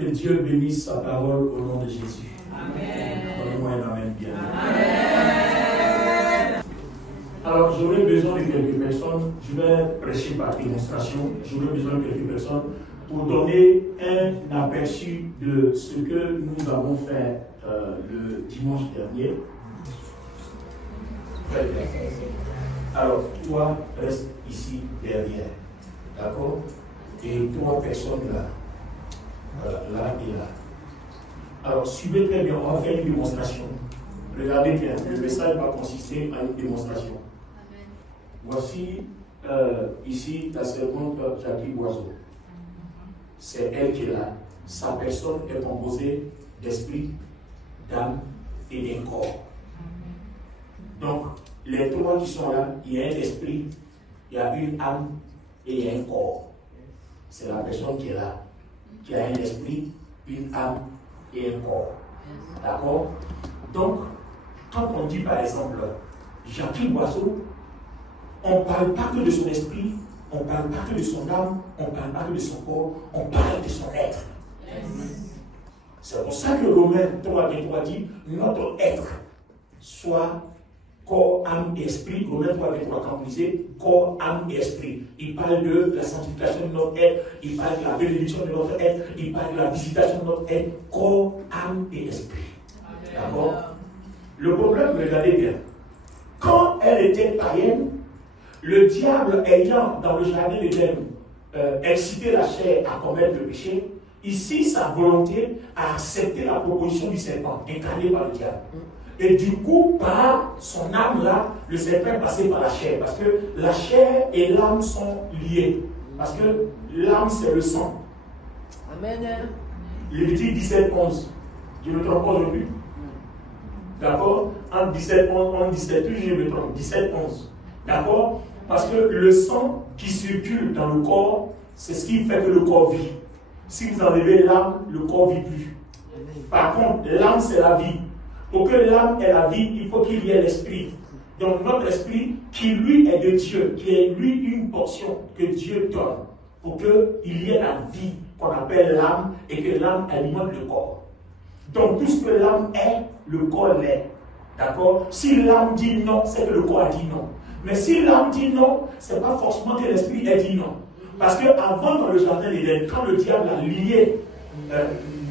Que Dieu bénisse sa parole au nom de Jésus. Amen. Donnez-moi un amen bien. Amen. Alors, j'aurais besoin de quelques personnes. Je vais prêcher par démonstration. J'aurais besoin de quelques personnes pour donner un aperçu de ce que nous avons fait le dimanche dernier. Très bien. Alors, toi, reste ici derrière. D'accord? Et 3 personnes là. Voilà, là et là. Alors, suivez très bien, on va faire une démonstration. Regardez bien, le message va consister en une démonstration. Amen. Voici ici la servante Jackie Boiseau. C'est elle qui est là. Sa personne est composée d'esprit, d'âme et d'un corps. Donc, les 3 qui sont là, il y a un esprit, il y a une âme et il y a un corps. C'est la personne qui est là, qui a un esprit, une âme et un corps. D'accord? Donc, quand on dit par exemple Jackie Boiseau, on ne parle pas que de son esprit, on ne parle pas que de son âme, on ne parle pas que de son corps, on parle de son être. C'est pour ça que Romains 3:23 dit notre être soit corps, âme et esprit. Romains 3:23 quand vous lisez corps, âme et esprit. Il parle de la sanctification de notre être, il parle de la bénédiction de notre être, il parle de la visitation de notre être, corps, âme et esprit. D'accord? Le problème, regardez bien, quand elle était païenne, le diable ayant dans le jardin d'Éden excité la chair à commettre le péché, ici sa volonté a accepté la proposition du serpent, incarné par le diable. Et du coup, par son âme là, le serpent est passé par la chair. Parce que la chair et l'âme sont liées. Parce que l'âme, c'est le sang. Amen. Lévitique 17:11. Je ne me trompe pas aujourd'hui. D'accord? En 17:11, en 17, toujours je me trompe. 17:11. D'accord? Parce que le sang qui circule dans le corps, c'est ce qui fait que le corps vit. Si vous enlevez l'âme, le corps ne vit plus. Par contre, l'âme, c'est la vie. Pour que l'âme ait la vie, il faut qu'il y ait l'esprit. Donc notre esprit, qui lui est de Dieu, qui est lui une portion que Dieu donne, pour qu'il y ait la vie qu'on appelle l'âme et que l'âme alimente le corps. Donc tout ce que l'âme est, le corps l'est. D'accord? Si l'âme dit non, c'est que le corps a dit non. Mais si l'âme dit non, ce n'est pas forcément que l'esprit ait dit non. Parce qu'avant, dans le jardin d'Éden, quand le diable a lié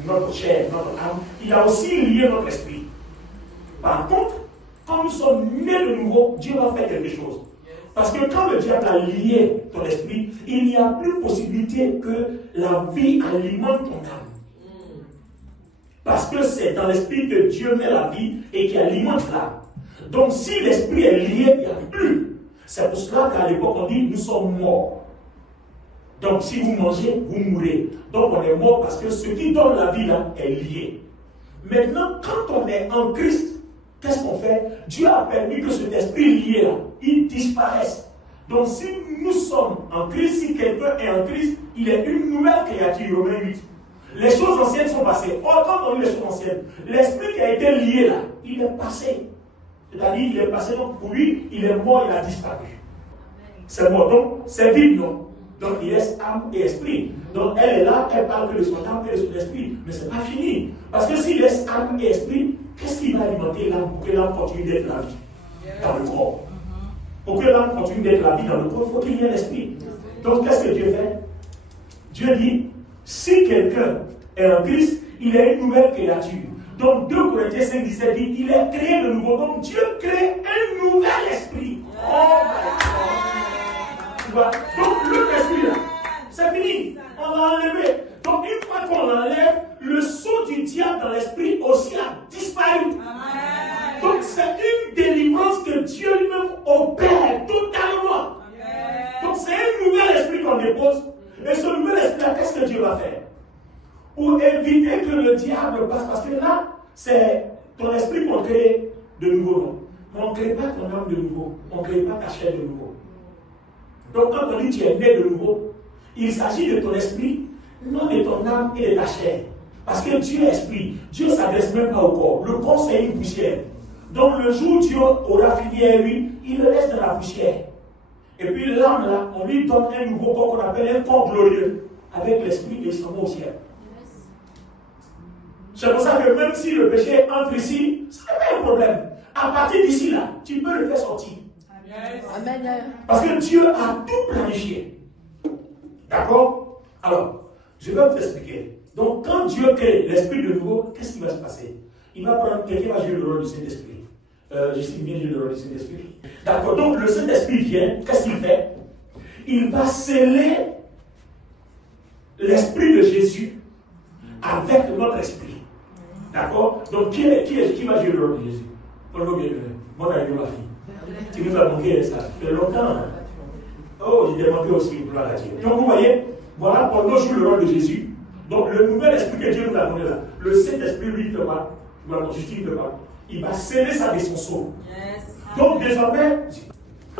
notre chair, notre âme, il a aussi lié notre esprit. Par contre, quand nous sommes nés de nouveau, Dieu va faire quelque chose. Parce que quand le diable a lié ton esprit, il n'y a plus possibilité que la vie alimente ton âme. Parce que c'est dans l'esprit que Dieu met la vie et qui alimente l'âme. Donc si l'esprit est lié, il n'y a plus. C'est pour cela qu'à l'époque on dit nous sommes morts. Donc si vous mangez, vous mourrez. Donc on est mort parce que ce qui donne la vie là est lié. Maintenant, quand on est en Christ, qu'est-ce qu'on fait? Dieu a permis que cet esprit lié là, il disparaisse. Donc si nous sommes en Christ, si quelqu'un est en Christ, il est une nouvelle créature, Romains 8. Les choses anciennes sont passées. Or, quand on lit les choses anciennes, l'esprit qui a été lié là, il est passé. C'est-à-dire, il est passé, donc pour lui, il est mort, il a disparu. C'est mort, donc c'est vide, non? Donc il laisse âme et esprit. Donc elle est là, elle parle que de son âme et de son esprit. Mais ce n'est pas fini. Parce que s'il laisse âme et esprit, qu'est-ce qui va alimenter l'âme pour que l'âme continue d'être la vie dans le corps? Pour que l'âme continue d'être la vie dans le corps, il faut qu'il y ait l'esprit. Donc qu'est-ce que Dieu fait? Dieu dit, si quelqu'un est en Christ, il est une nouvelle créature. Donc 2 Corinthiens 5:17 dit, il est créé de nouveau. Donc Dieu crée un nouvel esprit. Oh my God. Donc l'autre esprit là, c'est fini. On l'a enlevé. Donc une fois qu'on l'enlève, le sceau du diable dans l'esprit aussi a disparu. Amen. Donc c'est une délivrance que Dieu lui-même opère totalement. Amen. Donc c'est un nouvel esprit qu'on dépose. Et ce nouvel esprit là, qu'est-ce que Dieu va faire? Pour éviter que le diable passe, parce que là, c'est ton esprit qu'on crée de nouveau. Mais on ne crée pas ton âme de nouveau. On ne crée pas ta chair de nouveau. Donc quand on dit tu es né de nouveau, il s'agit de ton esprit, non de ton âme et de ta chair. Parce que Dieu est esprit. Dieu ne s'adresse même pas au corps. Le corps c'est une poussière. Donc le jour où Dieu aura fini à lui, il le laisse dans la poussière. Et puis l'âme là, on lui donne un nouveau corps qu'on appelle un corps glorieux. Avec l'esprit et son au ciel. C'est pour ça que même si le péché entre ici, ce n'est pas un problème. À partir d'ici, là, tu peux le faire sortir. Amen. Parce que Dieu a tout planifié. D'accord? Alors, je vais vous expliquer. Donc, quand Dieu crée l'esprit de nouveau, qu'est-ce qui va se passer? Il va prendre quelqu'un va jouer le rôle du Saint-Esprit. Je suis bien jouer le rôle du Saint-Esprit. D'accord? Donc, le Saint-Esprit vient, qu'est-ce qu'il fait? Il va sceller l'esprit de Jésus avec notre esprit. D'accord? Donc, qui va jouer le rôle de Jésus? Mon ami, ma fille. Tu nous as manqué ça. Ça fait longtemps. Hein? Oh, il est manqué aussi, gloire à Dieu. Donc, vous voyez, voilà, Paul joue le rôle de Jésus. Donc, le nouvel esprit que Dieu nous a donné là, le Saint-Esprit, lui, il ne fait pas. Il ne fait pas. Il va sceller ça de son sceau. Donc, désormais,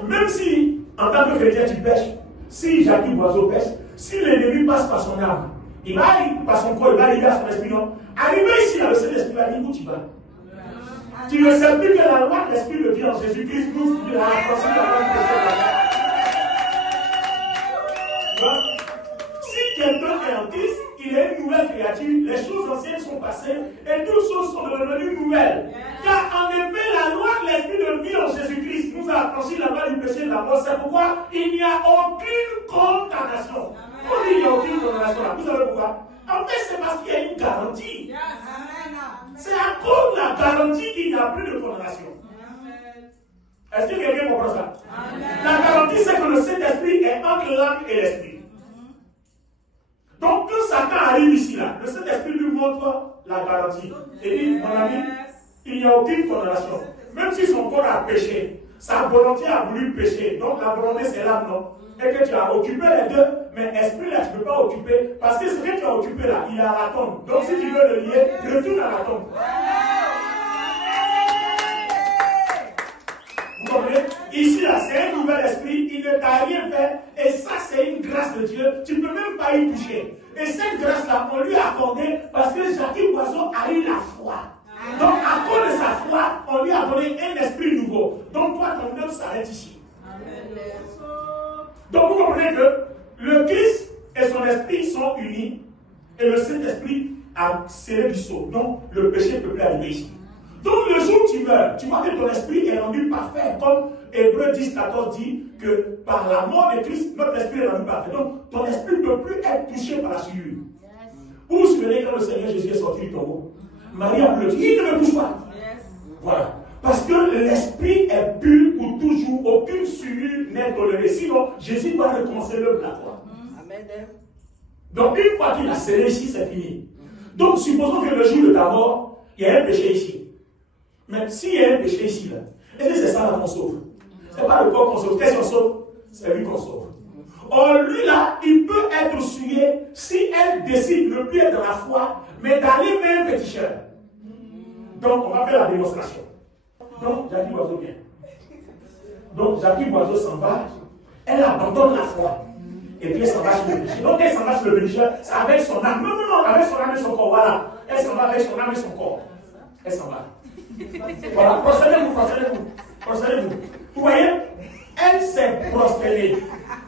même si, en tant que chrétien, tu pêches, si Jacques Boiseau pêche, si l'ennemi passe par son âme, il va aller par son corps, il va arriver à son esprit, non? Arrivé ici, là, le Saint-Esprit va dire où tu vas. Tu ne sais plus que la loi de l'Esprit de vie en Jésus-Christ nous a approché la loi de si quelqu'un est en Christ, il est une nouvelle créature, les choses anciennes sont passées et toutes choses sont devenues nouvelles. Car en effet, la loi de l'Esprit de vie en Jésus-Christ nous a affranchis la loi du péché et de la mort. C'est pourquoi il n'y a aucune condamnation. Pourquoi il n'y a aucune condamnation là? Vous savez pourquoi? En fait, c'est parce qu'il y a une garantie. C'est à cause de la garantie qu'il n'y a plus de condamnation. Est-ce que quelqu'un comprend ça? La garantie, c'est que le Saint-Esprit est entre l'âme et l'esprit. Donc, quand Satan arrive ici, là, le Saint-Esprit lui montre la garantie. Et dit, mon ami, il n'y a aucune condamnation. Même si son corps a péché, sa volonté a voulu pécher. Donc, la volonté, c'est l'âme, non? Et que tu as occupé les deux, mais esprit, là, tu ne peux pas occuper. Parce que ce que tu as occupé, là, il est à la tombe. Donc, si tu veux le lier, retourne à la tombe. Vous comprenez? Ici, là, c'est un nouvel esprit, il ne t'a rien fait, et ça, c'est une grâce de Dieu, tu ne peux même pas y toucher. Et cette grâce-là, on lui a accordé parce que Jacques Boiseau a eu la foi. Donc, à cause de sa foi, on lui a donné un esprit nouveau. Donc, toi, ton œuvre s'arrête ici. Donc, vous comprenez que le Christ et son esprit sont unis, et le Saint-Esprit a scellé du sceau. Donc, le péché ne peut plus arriver ici. Donc le jour où tu meurs, tu vois que ton esprit est rendu parfait, comme Hébreux 10, 14 dit que par la mort de Christ, notre esprit est rendu parfait. Donc ton esprit ne peut plus être touché par la souillure. Vous vous souvenez quand le Seigneur Jésus est sorti du tombeau, Marie a pleuré, il ne me touche pas. Voilà. Parce que l'esprit est pur pour toujours, aucune souillure n'est tolérée. Sinon, Jésus doit recommencer l'œuvre de la croix. Donc une fois qu'il a scellé ici, c'est fini. Donc supposons que le jour de ta mort, il y a un péché ici. Mais s'il y a un péché ici, là, est-ce que c'est ça là qu'on sauve? Ce n'est pas le corps qu'on sauve. Qu'est-ce qu'on sauve? C'est lui qu'on sauve. Or, lui là, il peut être souillé si elle décide de ne plus être dans la foi, mais d'aller vers un féticheur. Donc, on va faire la démonstration. Donc, Jacques Boiseau vient. Donc, Jacques Boiseau s'en va. Elle abandonne la foi. Et puis, elle s'en va sur le péché. Donc, elle s'en va sur le féticheur. C'est avec son âme. Non, avec son âme et son corps. Voilà. Elle s'en va avec son âme et son corps. Elle s'en va. Voilà, prosternez-vous. Vous voyez, elle s'est prosternée.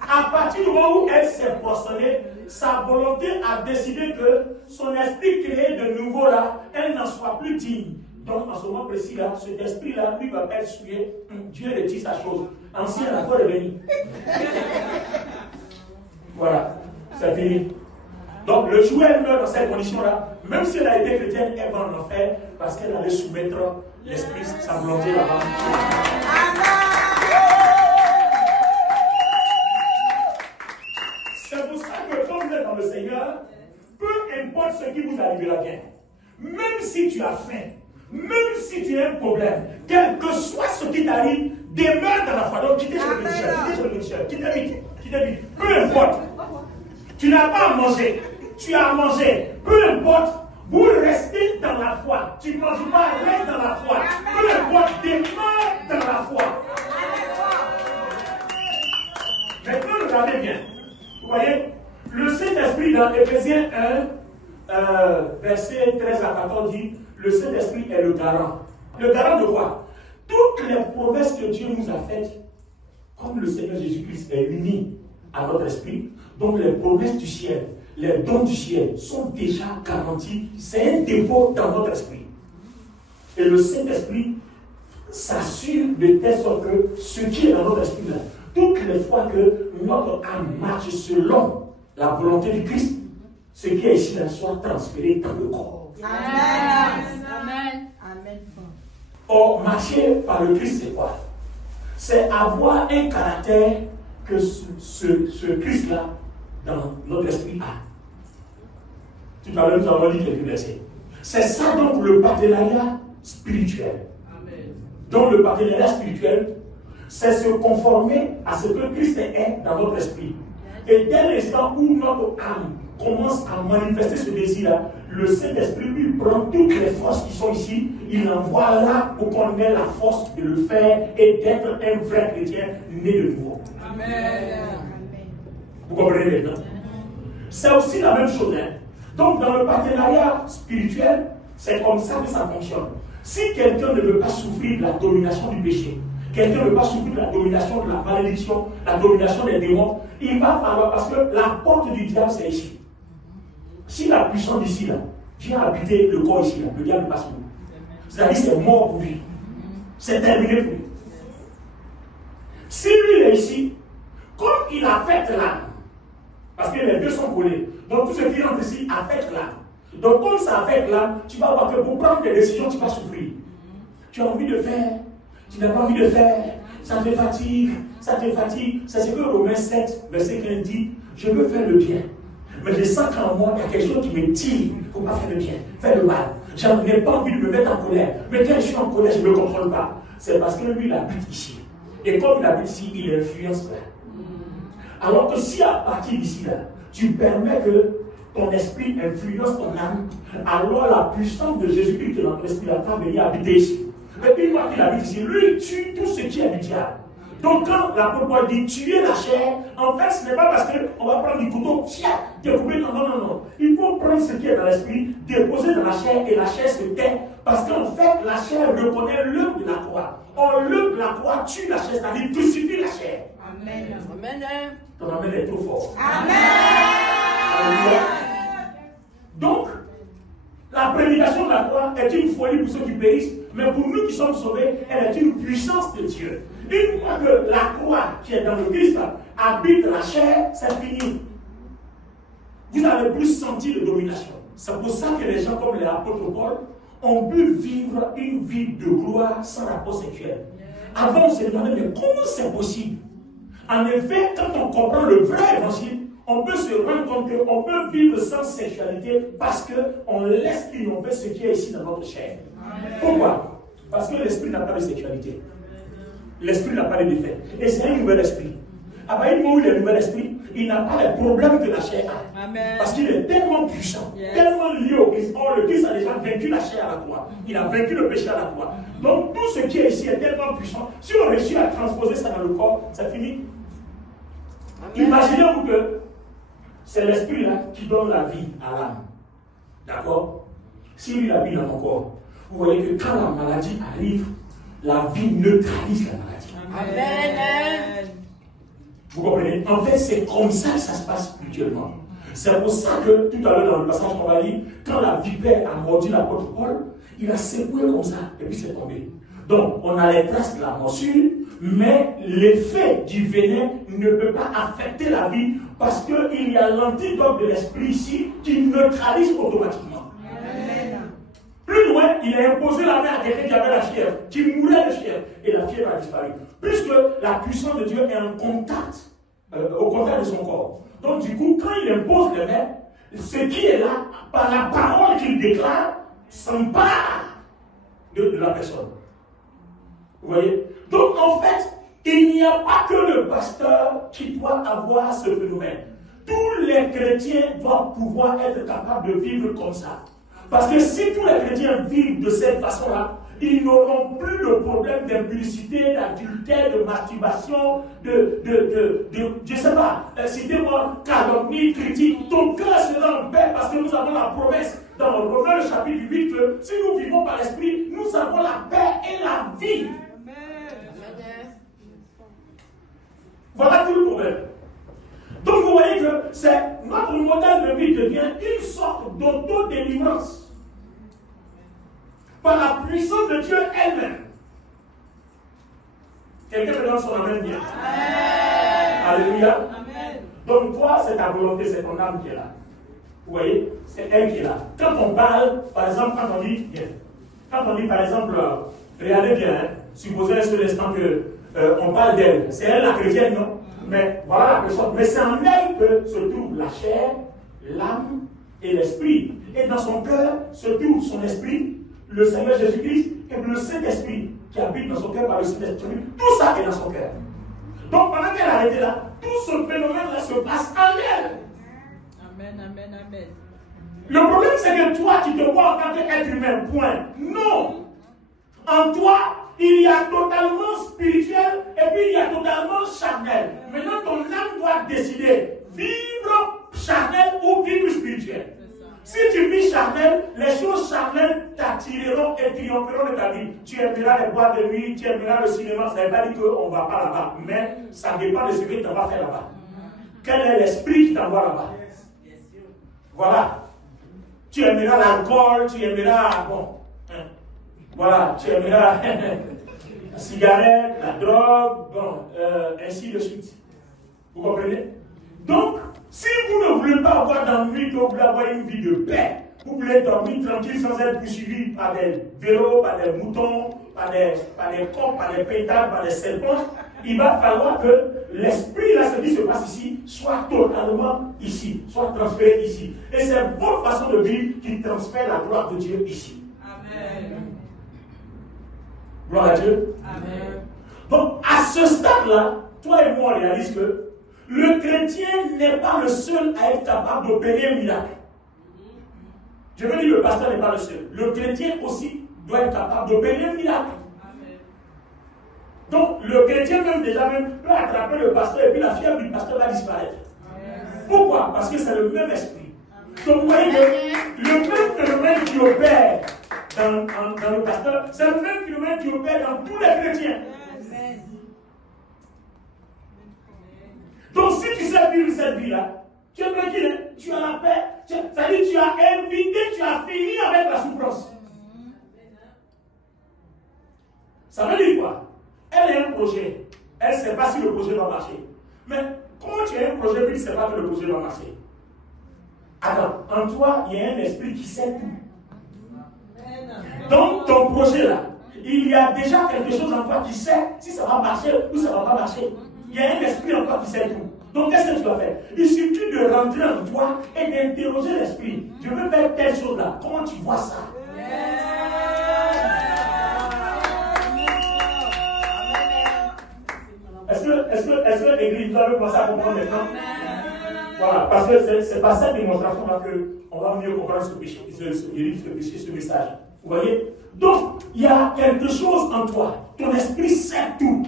À partir du moment où elle s'est prosternée, sa volonté a décidé que son esprit créé de nouveau là, elle n'en soit plus digne. Donc en ce moment précis là, cet esprit là, lui va être souillé. Dieu retire sa chose. Ancien, il faut revenir. Voilà, c'est fini. Donc le jour où elle meurt dans cette condition-là, même si elle a été chrétienne, elle va en enfer parce qu'elle allait soumettre l'esprit, sa volonté là-bas. C'est pour ça que quand vous êtes dans le Seigneur, peu importe ce qui vous arrivera bien, même si tu as faim, même si tu as un problème, quel que soit ce qui t'arrive, demeure dans la foi. Donc quittez le pécheur, quittez vite, peu importe. Tu n'as pas à manger. Tu as mangé, peu importe, vous restez dans la foi. Tu ne manges pas, reste dans la foi. Peu importe, demeure dans la foi. Maintenant, regardez bien. Vous voyez, le Saint-Esprit dans Éphésiens 1, verset 13 à 14 dit, le Saint-Esprit est le garant. Le garant de quoi? Toutes les promesses que Dieu nous a faites, comme le Seigneur Jésus-Christ est uni à notre esprit, donc les promesses du ciel, les dons du ciel sont déjà garantis. C'est un dépôt dans notre esprit. Et le Saint-Esprit s'assure de telle sorte que ce qui est dans notre esprit là, toutes les fois que notre âme marche selon la volonté du Christ, ce qui est ici là soit transféré dans le corps. Amen. Amen. Amen. Or, marcher par le Christ, c'est quoi? C'est avoir un caractère que ce Christ-là, dans notre esprit, a. Tout à l'heure, nous avons lu quelques versets. C'est ça donc le partenariat spirituel. Amen. Donc le partenariat spirituel, c'est se conformer à ce que Christ est dans notre esprit. Et dès l'instant où notre âme commence à manifester ce désir-là, le Saint-Esprit lui prend toutes les forces qui sont ici, il envoie là pour qu'on ait la force de le faire et d'être un vrai chrétien né de nouveau. Amen. Vous comprenez maintenant? C'est aussi la même chose. Hein? Donc dans le partenariat spirituel, c'est comme ça que ça fonctionne. Si quelqu'un ne veut pas souffrir de la domination du péché, quelqu'un ne veut pas souffrir de la domination de la malédiction, la domination des démons, il va falloir, parce que la porte du diable c'est ici. Si la puissance d'ici là vient habiter le corps ici là, le diable passe pour nous. C'est-à-dire c'est mort pour lui. C'est terminé pour lui. Si lui il est ici, comme il affecte l'âme, parce que les deux sont collés, donc tout ce qui rentre ici affecte l'âme. Donc comme ça affecte l'âme, tu vas voir que pour prendre des décisions, tu vas souffrir. Tu as envie de faire, tu n'as pas envie de faire, ça te fatigue, ça te fatigue. C'est ce que Romains 7, verset 15 dit, je veux faire le bien. Mais je sens qu'en moi, il y a quelque chose qui me tire pour ne pas faire le bien, faire le mal. Je n'ai pas envie de me mettre en colère. Mais quand je suis en colère, je ne me contrôle pas. C'est parce que lui, il habite ici. Et comme il habite ici, il influence là. Alors que si à partir d'ici là, tu permets que ton esprit influence ton âme, alors la puissance de Jésus-Christ dans ton esprit va venir habiter ici. Et puis, moi qui habite ici, lui, il tue tout ce qui est du diable. Donc, quand l'apôtre Paul dit tuer la chair, en fait, ce n'est pas parce qu'on va prendre du couteau, découper, non. Il faut prendre ce qui est dans l'esprit, déposer dans la chair, et la chair se tait. Parce qu'en fait, la chair reconnaît l'œuvre de la croix. Or, l'œuvre de la croix tue la chair, c'est-à-dire crucifie la chair. Amen. Amen. Ton amen est trop fort. Amen. Alléluia. Donc, la prédication de la croix est une folie pour ceux qui périssent, mais pour nous qui sommes sauvés, elle est une puissance de Dieu. Une fois que la croix qui est dans le Christ habite la chair, c'est fini. Vous n'avez plus senti de domination. C'est pour ça que les gens comme les apôtres Paul ont pu vivre une vie de gloire sans rapport sexuel. Avant, on se demandait, mais comment c'est possible? En effet, quand on comprend le vrai évangile, on peut se rendre compte qu'on peut vivre sans sexualité parce qu'on laisse triompher ce qui est ici dans notre chair. Amen. Pourquoi? Parce que l'esprit n'a pas de sexualité. L'esprit n'a pas de défaite. Et c'est un nouvel esprit. À partir du moment où il est un nouvel esprit, il n'a pas les problèmes que la chair a. Amen. Parce qu'il est tellement puissant, tellement lié au Christ. Or, le Christ a déjà vaincu la chair à la croix. Il a vaincu le péché à la croix. Donc, tout ce qui est ici est tellement puissant. Si on réussit à transposer ça dans le corps, c'est fini. Imaginez-vous que c'est l'esprit là qui donne la vie à l'âme. D'accord? Si lui habite dans ton corps, vous voyez que quand la maladie arrive, la vie neutralise la maladie. Amen. Vous comprenez? En fait, c'est comme ça que ça se passe spirituellement. C'est pour ça que tout à l'heure dans le passage qu'on va lire, quand la vipère a mordu l'apôtre Paul, il a secoué comme ça et puis c'est tombé. Donc, on a les traces de la morsure, mais l'effet du venin ne peut pas affecter la vie parce qu'il y a l'antidote de l'esprit ici qui neutralise automatiquement. Amen. Plus loin, il a imposé la main à quelqu'un qui avait la fièvre, qui mourait de fièvre, et la fièvre a disparu. Puisque la puissance de Dieu est en contact, au contact de son corps. Donc, du coup, quand il impose les mains, ce qui est là, par la parole qu'il déclare, s'empare de la personne. Vous voyez? Donc, en fait, il n'y a pas que le pasteur qui doit avoir ce phénomène. Tous les chrétiens doivent pouvoir être capables de vivre comme ça. Parce que si tous les chrétiens vivent de cette façon-là, ils n'auront plus de problème d'impudicité, d'adultère, de masturbation, je ne sais pas, citez-moi, calomnie, critique. Ton cœur sera en paix parce que nous avons la promesse dans Romains le chapitre 8 que si nous vivons par l'esprit, nous avons la paix et la vie. Voilà tout le problème. Donc vous voyez que notre modèle de vie devient une sorte d'autodélivrance par la puissance de Dieu elle-même. Quelqu'un me donne son amen bien. Alléluia. Donc toi, c'est ta volonté, c'est ton âme qui est là. Vous voyez, c'est elle qui est là. Quand on parle, par exemple, quand on dit, bien, quand on dit par exemple, regardez bien, hein, supposez un seul instant que on parle d'elle, c'est elle la chrétienne, non? Mais voilà la personne. Mais c'est en elle que se trouve la chair, l'âme et l'esprit. Et dans son cœur se trouve son esprit, le Seigneur Jésus-Christ et le Saint-Esprit qui habite dans son cœur par le Saint-Esprit. Tout ça est dans son cœur. Donc pendant qu'elle a été là, tout ce phénomène-là se passe en elle. Amen, amen, amen. Le problème, c'est que toi, tu te vois en tant qu'être humain, point. Non. En toi, il y a totalement spirituel et puis il y a totalement charnel. Maintenant, ton âme doit décider, vivre charnel ou vivre spirituel. Si tu vis charnel, les choses charnelles t'attireront et triompheront de ta vie. Tu aimeras les boîtes de nuit, tu aimeras le cinéma. Ça ne veut pas dire qu'on ne va pas là-bas, mais ça dépend de ce que tu vas faire là-bas. Quel est l'esprit qui t'envoie là-bas? Voilà. Tu aimeras l'alcool, tu aimeras, bon, hein, voilà, tu aimeras la cigarette, la drogue, bon, ainsi de suite. Vous comprenez? Donc, si vous ne voulez pas avoir d'ennui, que vous voulez avoir une vie de paix, vous voulez dormir tranquille sans être poursuivi par des vélos, par des moutons, par des coqs, par des pétales, par des serpents, il va falloir que l'esprit, là, ce qui se passe ici, soit totalement ici, soit transféré ici. Et c'est votre façon de vivre qui transfère la gloire de Dieu ici. Amen. Gloire à Dieu. Amen. Donc, à ce stade-là, toi et moi, on réalise que le chrétien n'est pas le seul à être capable d'opérer un miracle. Je veux dire, le pasteur n'est pas le seul. Le chrétien aussi doit être capable d'opérer un miracle. Donc, le chrétien même déjà peut attraper le pasteur et puis la fièvre du pasteur va disparaître. Pourquoi? Parce que c'est le même esprit. Donc, vous voyez que le même phénomène qui opère dans le pasteur, c'est le même phénomène qui opère dans tous les chrétiens. Donc, si tu sais vivre cette vie-là, tu es tranquille, hein? Tu as la paix, c'est-à-dire tu as invité, tu as fini avec la souffrance. Ça veut dire quoi? Elle a un projet, elle ne sait pas si le projet va marcher. Mais comment tu as un projet et tu ne sais pas que le projet va marcher? Attends, en toi, il y a un esprit qui sait tout. Donc, ton projet-là, il y a déjà quelque chose en toi qui sait si ça va marcher ou ça ne va pas marcher. Il y a un esprit en toi qui sait tout. Donc, qu'est-ce que tu dois faire? Il suffit de rentrer en toi et d'interroger l'esprit. Je veux faire telle chose-là. Comment tu vois ça? Est-ce que l'Église doit commencer à comprendre maintenant? Voilà, parce que c'est pas cette démonstration-là qu'on va mieux comprendre ce péché, ce message. Vous voyez? Donc, il y a quelque chose en toi. Ton esprit sait tout.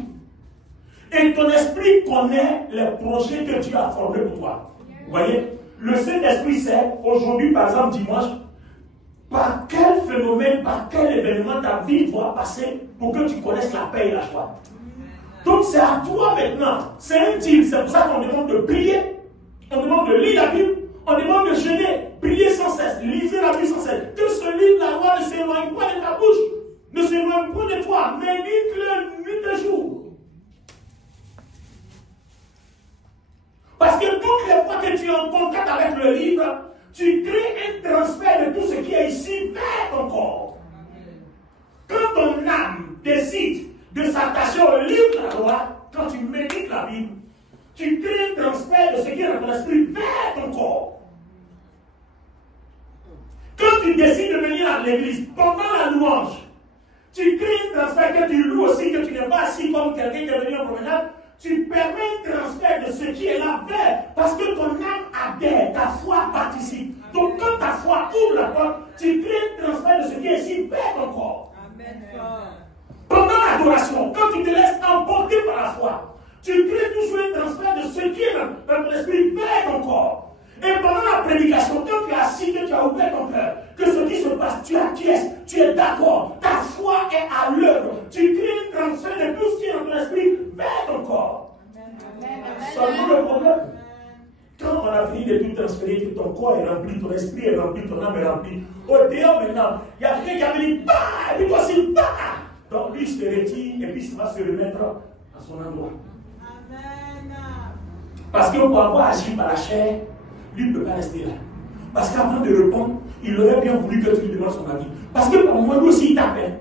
Et ton esprit connaît les projets que Dieu a formés pour toi. Vous voyez? Le Saint-Esprit sait, aujourd'hui, par exemple, dimanche, par quel phénomène, par quel événement ta vie doit passer pour que tu connaisses la paix et la joie. Donc c'est à toi maintenant. C'est un deal. C'est pour ça qu'on demande de prier. On demande de lire la Bible. On demande de jeûner. Prier sans cesse. Lisez la Bible sans cesse. Que ce livre, la loi, ne s'éloigne pas de ta bouche. Ne s'éloigne pas de toi. Médite-le nuit et jour. Parce que toutes les fois que tu es en contact avec le livre, tu crées un transfert de tout ce qui est ici vers ton corps. Quand ton âme décide de s'attacher au livre de la loi, quand tu médites la Bible, tu crées un transfert de ce qui est dans ton esprit vers ton corps. Quand tu décides de venir à l'église pendant la louange, tu crées un transfert que tu loues aussi, que tu n'es pas assis comme quelqu'un qui est venu en promenade. Tu permets un transfert de ce qui est là vers, parce que ton âme adhère, ta foi participe. Donc quand ta foi ouvre la porte, tu crées un transfert de ce qui est ici vers ton corps. Amen. Pendant l'adoration, quand tu te laisses emporter par la foi, tu crées toujours un transfert de ce qui est dans ton esprit vers ton corps. Et pendant la prédication, quand tu es assis, que tu as ouvert ton cœur, que ce qui se passe, tu acquiesces, tu es d'accord, ta foi est à l'œuvre. Tu crées un transfert de tout ce qui est dans ton esprit vers ton corps. Ça nous le problème. transféré, que ton corps est rempli, ton esprit est rempli, ton âme est remplie. Au dehors maintenant, il y a quelqu'un qui a venu, bah, et puis toi aussi, bah. Donc lui il se retire et puis il va se remettre à son endroit. Amen. Parce que pour avoir agi par la chair, lui ne peut pas rester là. Parce qu'avant de répondre, il aurait bien voulu que tu lui demandes son avis. Parce que par moment, lui aussi il tapait.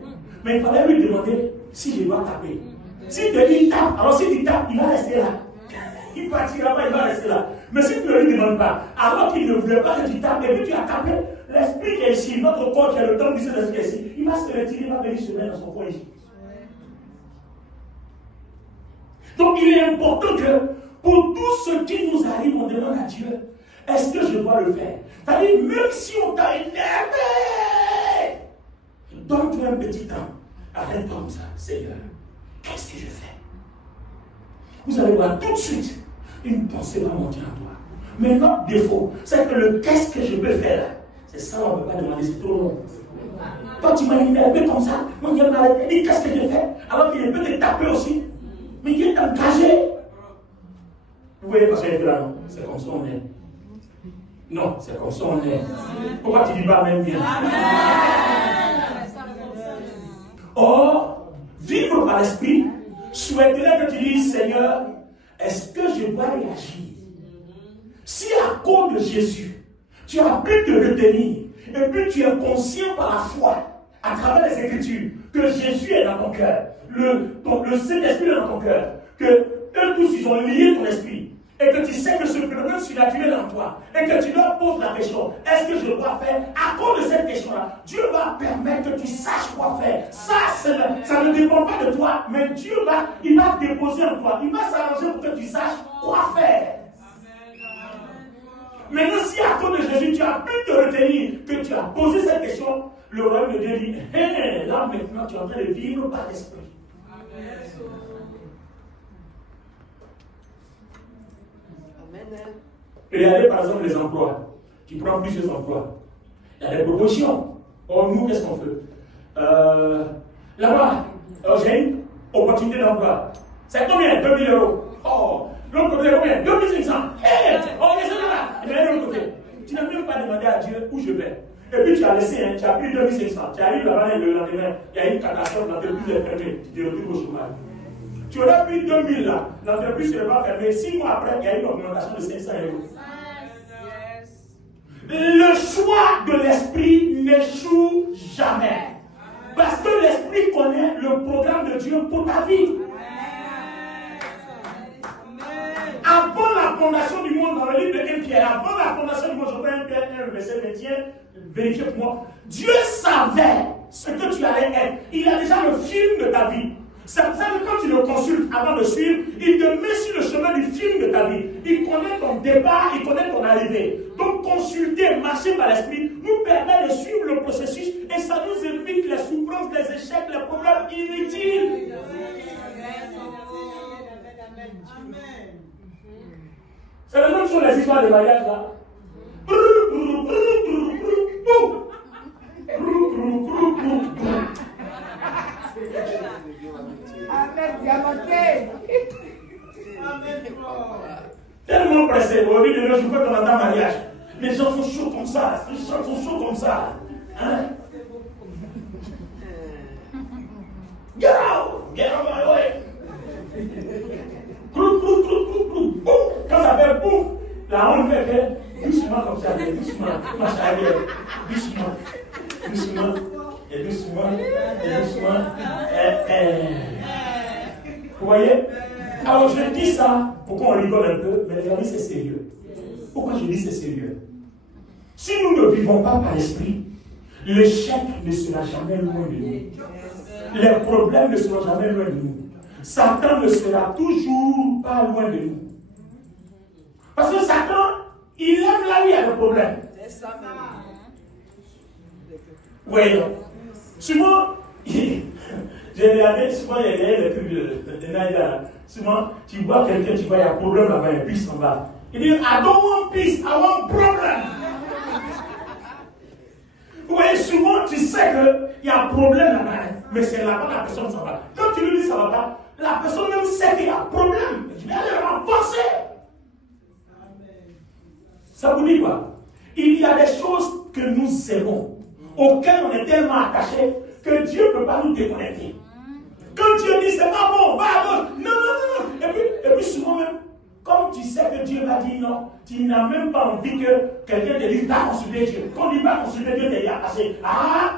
Mais il fallait lui demander si je dois taper. S'il te dit tape, alors si tu tapes, il va rester là. Il partira pas, il va rester là. Mais si tu ne lui demandes pas, alors qu'il ne voulait pas que tu tapes, et puis tu as tapé, l'esprit qui est ici, notre corps qui a le temps de ce l'esprit qui est ici, il va se retirer, il va venir se mettre dans son corps ici. Donc il est important que pour tout ce qui nous arrive, on demande à Dieu, est-ce que je dois le faire? C'est-à-dire, même si on t'a énervé, donne-toi un petit temps. Arrête comme ça, Seigneur. Qu'est-ce que je fais? Vous allez voir tout de suite, une pensée va monter en toi. Mais notre défaut, c'est que le qu'est-ce que je peux faire? C'est ça, on ne peut pas demander, c'est trop long. Toi, tu m'as énervé comme ça, mon Dieu m'a dit qu'est-ce que je fais? Alors qu'il peut te taper aussi. Mais il est engagé. Vous voyez, parce qu'il est là, non? C'est comme ça on est. Non, c'est comme ça on est. Pourquoi tu dis pas même bien? Or, vivre par l'esprit souhaiterait que tu dises, Seigneur, est-ce que je dois réagir? Si à cause de Jésus, tu as pu te retenir, et puis tu es conscient par la foi, à travers les Écritures, que Jésus est dans ton cœur, le Saint-Esprit est dans ton cœur, que eux tous ils ont lié ton esprit, et que tu sais que ce phénomène surnaturel en toi, et que tu leur poses la question, est-ce que je dois faire? À cause de cette question-là, Dieu va permettre que tu saches quoi faire. Ça ne dépend pas de toi, mais Dieu il va déposer en toi, il va s'arranger pour que tu saches quoi faire. Maintenant, si à cause de Jésus, tu as pu te retenir, que tu as posé cette question, le royaume de Dieu dit, hey, là maintenant tu es en train de vivre par l'esprit. Regardez par exemple les emplois. Tu prends plusieurs emplois. Il y a des propositions. Or, nous, qu'est-ce qu'on fait? Là-bas, j'ai une opportunité d'emploi. C'est combien? 2000 euros. Oh, l'autre côté, combien? 2500. Hé, on est là. Et bien, l'autre côté. Tu n'as même pas demandé à Dieu où je vais. Et puis tu as laissé, tu as pris 2500. Tu arrives là-bas le lendemain, il y a une catastrophe, l'entreprise est fermée. Tu te retrouves au chômage. Tu aurais pris 2000 là, l'entreprise ne serait pas fermée. 6 mois après, il y a une augmentation de 500 euros. Le choix de l'esprit n'échoue jamais. Parce que l'esprit connaît le programme de Dieu pour ta vie. Avant la fondation du monde, dans le livre de 1 Pierre, avant la fondation du monde, je prends 1 Pierre 1, verset 21, vérifiez pour moi. Dieu savait ce que tu allais être. Il a déjà le film de ta vie. C'est pour ça que quand tu le consultes avant de suivre, il te met sur le chemin du film de ta vie. Il connaît ton départ, il connaît ton arrivée. Donc consulter, marcher par l'esprit, nous permet de suivre le processus et ça nous évite les souffrances, les échecs, les problèmes inutiles. C'est la même chose les histoires de mariage là. Tellement pressé, au lieu de nous jouer dans un mariage. Les gens sont chauds comme ça, les gens sont chauds comme ça. Hein? Get out! Get out my way! Quand ça fait boum, la honte fait doucement comme ça, doucement, marche arrière, doucement, doucement, et doucement, et doucement. Vous voyez? Alors je dis ça pour qu'on rigole un peu, mais les amis, c'est sérieux. Pourquoi je dis c'est sérieux? Si nous ne vivons pas par l'esprit, l'échec ne sera jamais loin de nous. Les problèmes ne seront jamais loin de nous. Satan ne sera toujours pas loin de nous. Parce que Satan, il aime là où il y a des problèmes. Oui. Souvent, j'ai regardé, souvent il y a des pubs de Naïda. Souvent, tu vois quelqu'un, tu vois, il y a un problème là-bas, il y a un peace en bas. Il dit, I don't want peace, I want problem. Vous voyez, souvent, tu sais qu'il y a un problème là-bas, mais c'est là-bas la personne s'en va. Quand tu lui dis ça va pas, la personne même sait qu'il y a un problème. Je vais aller renforcer. Ça vous dit quoi? Il y a des choses que nous aimons, auxquelles on est tellement attachés que Dieu ne peut pas nous déconnecter. Quand Dieu dit c'est pas bon, va à gauche, non, non, non, non. Et puis souvent même, comme tu sais que Dieu va dire non, tu n'as même pas envie que quelqu'un te dise va consulter Dieu. Quand il va consulter Dieu, tu es déjà passé. Ah,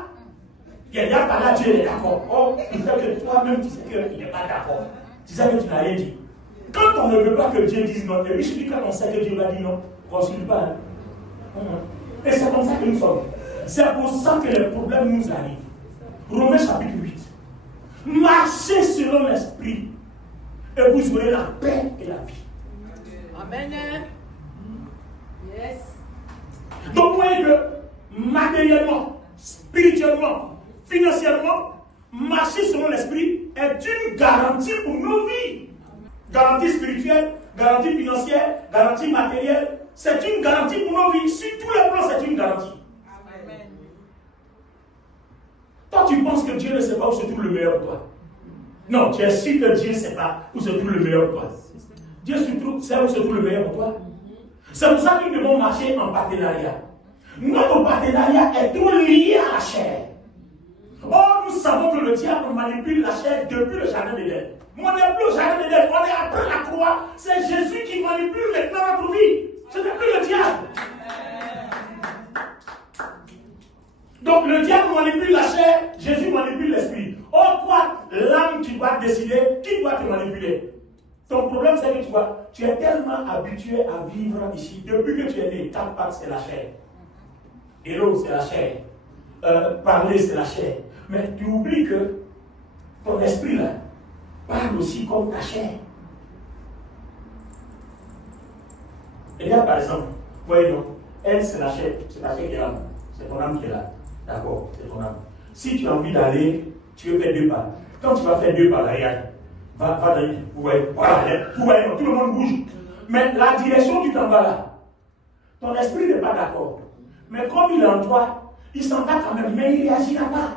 quelqu'un par là, Dieu est d'accord. Oh, tu sais que toi-même, tu sais qu'il n'est pas d'accord. Tu sais que tu n'as rien dit. Quand on ne veut pas que Dieu dise non, et puis je dis quand on sait que Dieu va dire non, on ne consulte pas. Et c'est comme ça que nous sommes. C'est pour ça que les problèmes nous arrivent. Romains chapitre 8. Marchez selon l'esprit et vous aurez la paix et la vie. Amen. Yes. Donc, vous voyez que matériellement, spirituellement, financièrement, marcher selon l'esprit est une garantie pour nos vies. Garantie spirituelle, garantie financière, garantie matérielle, c'est une garantie pour nos vies. Sur tous les plans, c'est une garantie. Amen. Toi, tu penses que Dieu ne sait pas où se trouve le meilleur pour toi. Non, tu es sûr que Dieu ne sait pas où se trouve le meilleur pour toi. Dieu sait où se trouve le meilleur pour toi. C'est pour ça que nous devons marcher en partenariat. Notre partenariat est trop lié à la chair. Or, nous savons que le diable manipule la chair depuis le jardin d'Éden. On n'est plus au jardin d'Éden, on est après la croix. C'est Jésus qui manipule maintenant notre vie. Ce n'est plus le diable. Donc le diable manipule la chair, Jésus manipule l'esprit. Or, toi, l'âme, tu dois décider qui doit te manipuler. Ton problème, c'est que tu es tellement habitué à vivre ici. Depuis que tu es né, ta patte, c'est la chair. Héros, c'est la chair. Parler, c'est la chair. Mais tu oublies que ton esprit, là, parle aussi comme ta chair. Et là, par exemple, voyez donc, elle, c'est la chair qui est là. C'est ton âme qui est là. D'accord, c'est ton âme. Si tu as envie d'aller, tu veux faire 2 pas. Quand tu vas faire 2 pas, là, regarde. Va dans vous voyez, voilà, vous voyez, tout le monde bouge. Mais la direction du t'en vas là, ton esprit n'est pas d'accord. Mais comme il est en toi, il s'en va quand même, mais il réagit là-bas.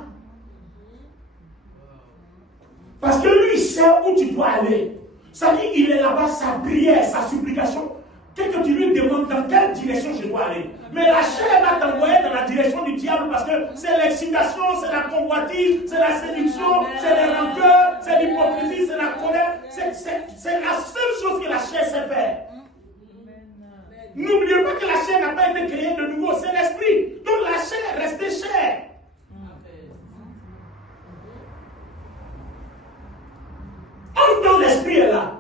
Parce que lui, il sait où tu dois aller. Ça dit qu'il est là-bas, sa prière, sa supplication. Qu'est-ce que tu lui demandes dans quelle direction je dois aller? Mais la chair va t'envoyer dans la direction du diable parce que c'est l'excitation, c'est la convoitise, c'est la séduction, c'est les rancœurs, c'est l'hypocrisie, c'est la colère. C'est la seule chose que la chair sait faire. N'oubliez pas que la chair n'a pas été créée de nouveau, c'est l'esprit. Donc la chair est restée chair. En temps l'esprit est là.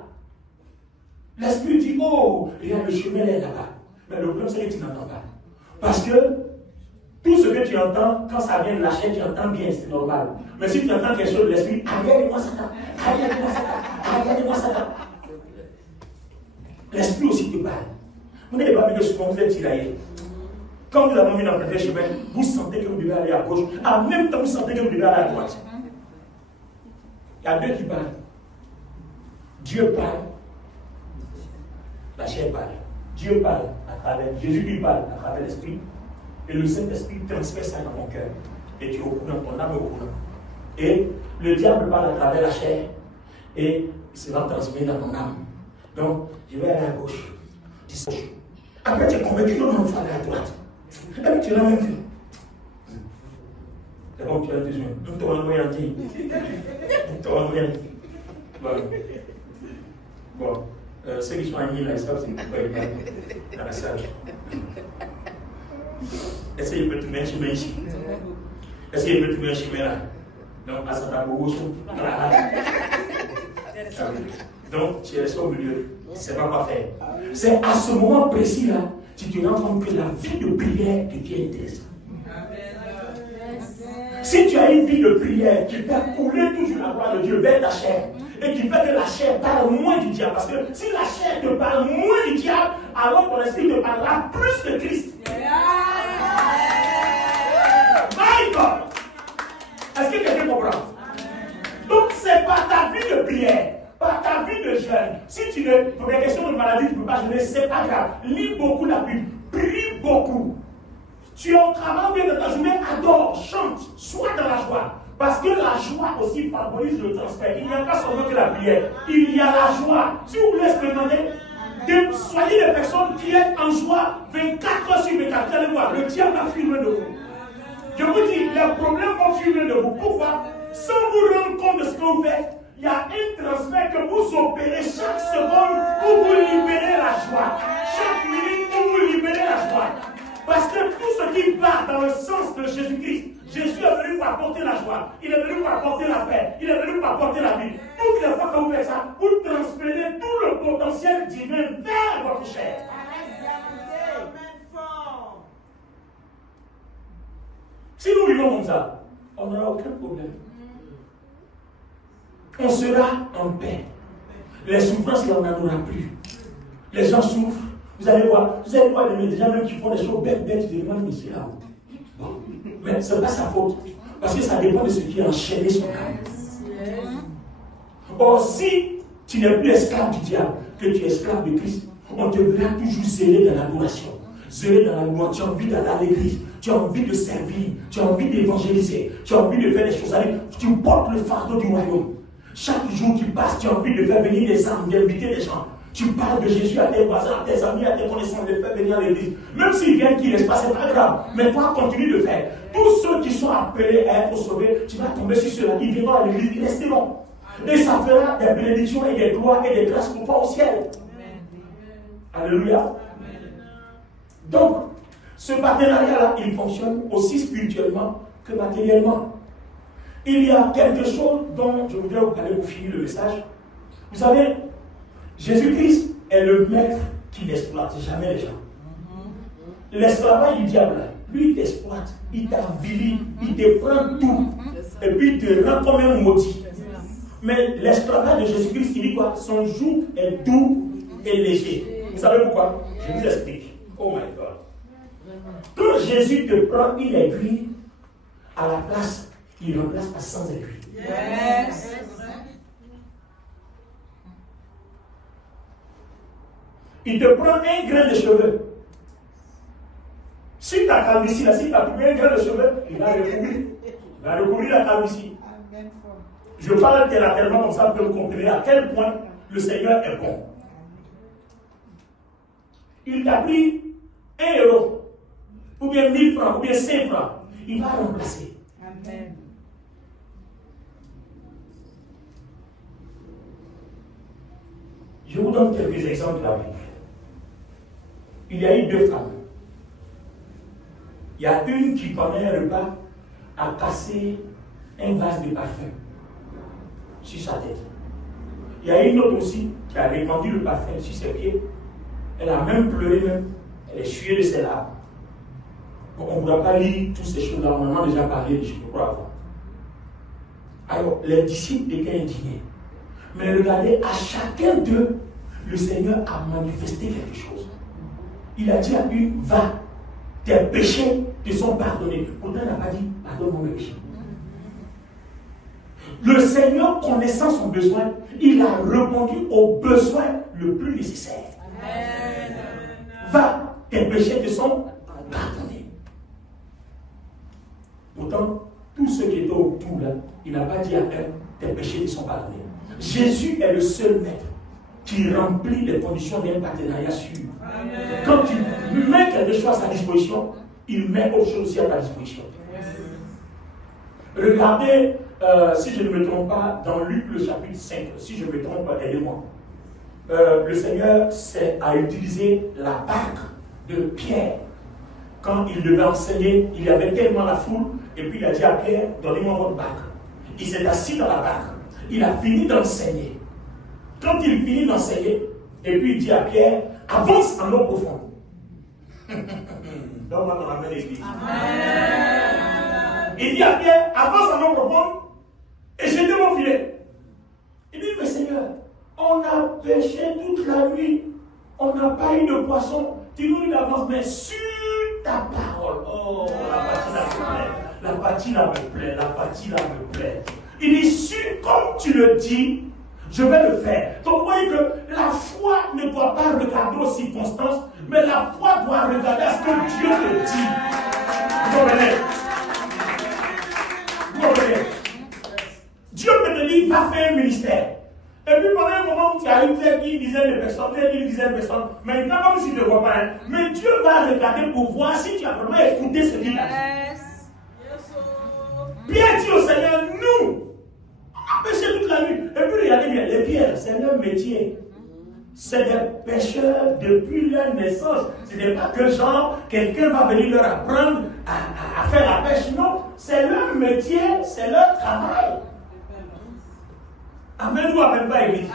L'esprit dit, oh, regarde, le chemin est là-bas. Mais le problème, c'est que tu n'entends pas. Parce que tout ce que tu entends, quand ça vient de la chair, tu entends bien, c'est normal. Mais si tu entends quelque chose de l'esprit, regardez-moi Satan, regardez-moi Satan, regardez-moi Satan. L'esprit aussi te parle. Vous n'avez pas vu que souvent vous êtes tiraillé. Quand vous avez envie d'emprunter le chemin, vous sentez que vous devez aller à gauche. En même temps, vous sentez que vous devez aller à droite. Il y a 2 qui parlent. Dieu parle. La chair parle. Dieu parle à travers Jésus, lui parle à travers l'esprit. Et le Saint-Esprit transmet ça dans ton cœur. Et tu es au courant, ton âme est au courant. Et le diable parle à travers la chair. Et il va transmettre dans ton âme. Donc, je vais aller à gauche. Après, tu es convaincu, non, il faut aller à droite. Et puis tu l'as même vu. C'est comme tu as dit, nous t'avons envoyé un petit. Nous t'avons envoyé un petit. Bon. Ceux qui sont amis là, ils savent c'est pourquoi ils parlent dans la salle. Est-ce qu'il peut trouver un chemin ici? Est-ce qu'il peut trouver un chemin là? Donc, à Santa Bogoso. Donc, tu es resté au milieu. Tu ne sais pas quoi faire. C'est à ce moment précis là, tu te rends compte que la vie de prière devient intéressante. Si tu as une vie de prière qui fait couler toujours la gloire de Dieu vers ta chair, et qui fait que la chair parle moins du diable. Parce que si la chair te parle moins du diable, alors ton esprit te parlera plus de Christ. My God! Est-ce que quelqu'un comprend? Donc c'est par ta vie de prière, par ta vie de jeûne. Si tu ne, pour des questions de maladie, tu ne peux pas jeûner, c'est pas grave. Lis beaucoup la Bible, prie beaucoup. Tu es au travail de ta journée, adore, chante, sois dans la joie. Parce que la joie aussi favorise le transfert. Il n'y a pas seulement que la prière. Il y a la joie. Si vous voulez expérimenter, Soyez des personnes qui êtes en joie 24 heures sur 24. Vous allez voir, le diable va fumer de vous. Je vous dis, les problèmes vont fumer de vous. Pourquoi? Sans vous rendre compte de ce que vous faites, il y a un transfert que vous opérez chaque seconde où vous libérez la joie. Chaque minute où vous libérez la joie. Parce que tout ce qui part dans le sens de Jésus-Christ, Jésus est venu pour apporter la joie, il est venu pour apporter la paix, il est venu pour apporter la vie. Toutes les fois que vous faites ça, vous transférez tout le potentiel divin vers votre chair. Si nous vivons comme ça, on n'aura aucun problème. On sera en paix. Les souffrances, il n'y en aura plus. Les gens souffrent. Vous allez voir des gens même qui font des choses bêtes, tu te demandes, mais c'est là. Bon. Mais ce n'est pas sa faute. Parce que ça dépend de ce qui a enchaîné son âme. Or, si tu n'es plus esclave du diable, que tu es esclave de Christ, on te verra toujours zélé dans l'adoration, zélé dans la louange. Tu as envie d'aller à l'église, tu as envie de servir, tu as envie d'évangéliser, tu as envie de faire des choses. Tu portes le fardeau du royaume. Chaque jour qui passe, tu as envie de faire venir des âmes, d'inviter des gens. Tu parles de Jésus à tes voisins, à tes amis, à tes connaissances, de faire venir à l'église. Même s'ils viennent, qu'ils ne restent pas, c'est pas grave. Mais toi, continue de faire. Tous ceux qui sont appelés à être sauvés, tu vas tomber sur ceux-là. Ils viendront à l'église, ils resteront. Et ça fera des bénédictions et des gloires et des grâces pour toi au ciel. Alléluia. Amen. Donc, ce partenariat-là, il fonctionne aussi spirituellement que matériellement. Il y a quelque chose dont je voudrais vous parler pour finir le message. Vous savez, Jésus-Christ est le maître qui n'exploite jamais les gens. L'esclavage du diable, lui, il t'exploite, il t'avilit, il te prend tout, et puis il te rend comme un maudit. Mais l'esclavage de Jésus-Christ, il dit quoi? Son joug est doux et léger. Vous savez pourquoi? Je vous explique. Oh my God. Quand Jésus te prend une aiguille, à la place, il remplace par 100 aiguilles. Yes. Il te prend un grain de cheveux. Si ta calvitie, là, si tu as trouvé un grain de cheveux, il va recouvrir la calvitie. Je parle littéralement comme ça pour que vous compreniez à quel point le Seigneur est bon. Il t'a pris 1 euro, ou bien 1000 francs, ou bien 5 francs. Il va remplacer. Amen. Je vous donne quelques exemples de la Bible. Il y a eu 2 femmes. Il y a une qui, pendant un repas, a cassé un vase de parfum sur sa tête. Il y a une autre aussi qui a répandu le parfum sur ses pieds. Elle a même pleuré, elle est suée de ses larmes. On ne pourra pas lire toutes ces choses-là, on en a déjà parlé, je crois avant. Alors, les disciples étaient indignés. Mais regardez, à chacun d'eux, le Seigneur a manifesté quelque chose. Il a dit à une, va, tes péchés te sont pardonnés. Pourtant, il n'a pas dit, pardonne-moi mes péchés. Le Seigneur, connaissant son besoin, il a répondu au besoin le plus nécessaire. Amen. Va, tes péchés te sont pardonnés. Pourtant, tous ceux qui étaient autour là, il n'a pas dit à eux, tes péchés te sont pardonnés. Jésus est le seul maître qui remplit les conditions d'un partenariat sûr. Amen. Quand tu mets quelque chose à sa disposition, il met autre chose aussi à ta disposition. Regardez, si je ne me trompe pas, dans Luc le chapitre 5, si je me trompe, aidez-moi. Le Seigneur a utilisé la barque de Pierre. Quand il devait enseigner, il y avait tellement la foule, et puis il a dit à Pierre, donnez-moi votre barque. Il s'est assis dans la barque. Il a fini d'enseigner. Quand il finit d'enseigner, et puis il dit à Pierre, avance en eau profonde. Donne-moi dans la main l'église. Il dit à Pierre, avance en eau profonde et jetez mon filet. Il dit, mais Seigneur, on a pêché toute la nuit, on n'a pas eu de poisson. Tu nous dis d'avance, mais sur ta parole. Oh, la partie là me plaît, la partie là me plaît. Il dit, sur comme tu le dis, je vais le faire. Donc, vous voyez que la foi ne doit pas regarder aux circonstances, mais la foi doit regarder à ce que Dieu te dit. Vous comprenez? Vous comprenez? Dieu peut te dire, va faire un ministère. Et puis pendant un moment où tu tu arrives, tu es une dizaine de personnes, tu es une dizaine de personnes, mais il pas comme si tu ne vois pas. Hein. Mais Dieu va regarder pour voir si tu as vraiment écouté ce qu'il a dit. Pierre dit au Seigneur, nous, on a péché toute la nuit. Et puis regardez bien, les pierres, c'est leur métier. C'est des pêcheurs depuis leur naissance. Ce n'est pas que genre, quelqu'un va venir leur apprendre à faire la pêche. Non, c'est leur métier, c'est leur travail. Amen ou amen pas, Église?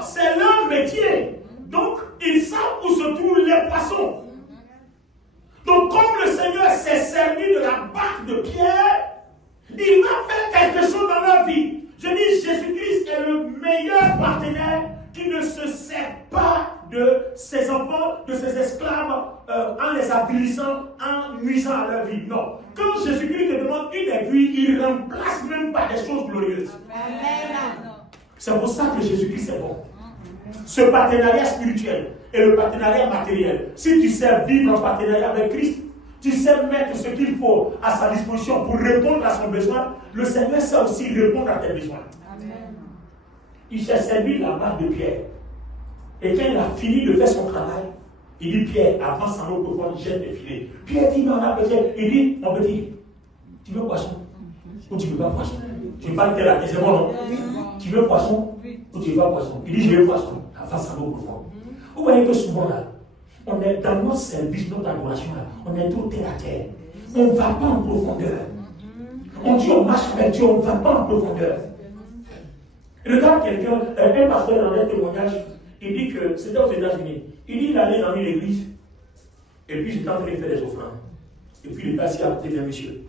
C'est leur métier. Donc, ils savent où se trouvent les poissons. Donc, comme le Seigneur s'est servi de la barque de Pierre, il va faire quelque chose dans leur vie. Je dis, Jésus-Christ est le meilleur partenaire qui ne se sert pas de ses enfants, de ses esclaves, en les avilissant, en nuisant à leur vie. Non. Quand Jésus-Christ te demande une aiguille, il ne remplace même pas des choses glorieuses. C'est pour ça que Jésus-Christ est bon. Ce partenariat spirituel et le partenariat matériel, si tu sais vivre en partenariat avec Christ, tu sais mettre ce qu'il faut à sa disposition pour répondre à son besoin, le Seigneur sait aussi répondre à tes besoins. Il s'est servi la barque de Pierre. Et quand il a fini de faire son travail, il dit, Pierre, avance en eau profonde, jette les filets. Pierre dit, mais on a besoin. Il dit, mon petit, tu veux poisson ou tu ne veux pas poisson? Tu parles de la deuxième non? Tu veux poisson ou tu ne veux pas poisson? Il dit, je veux poisson, avance en eau profonde. Vous voyez que souvent là, on est dans notre service, notre adoration là, on est tout terre à terre. On ne va pas en profondeur. On dit, on marche avec Dieu, on ne va pas en profondeur. Regarde quelqu'un, un pasteur dans un témoignage, il dit que c'était aux États-Unis. Il dit qu'il allait dans une église, et puis j'étais en train de faire des offrandes. Et puis il est passé à côté d'un monsieur.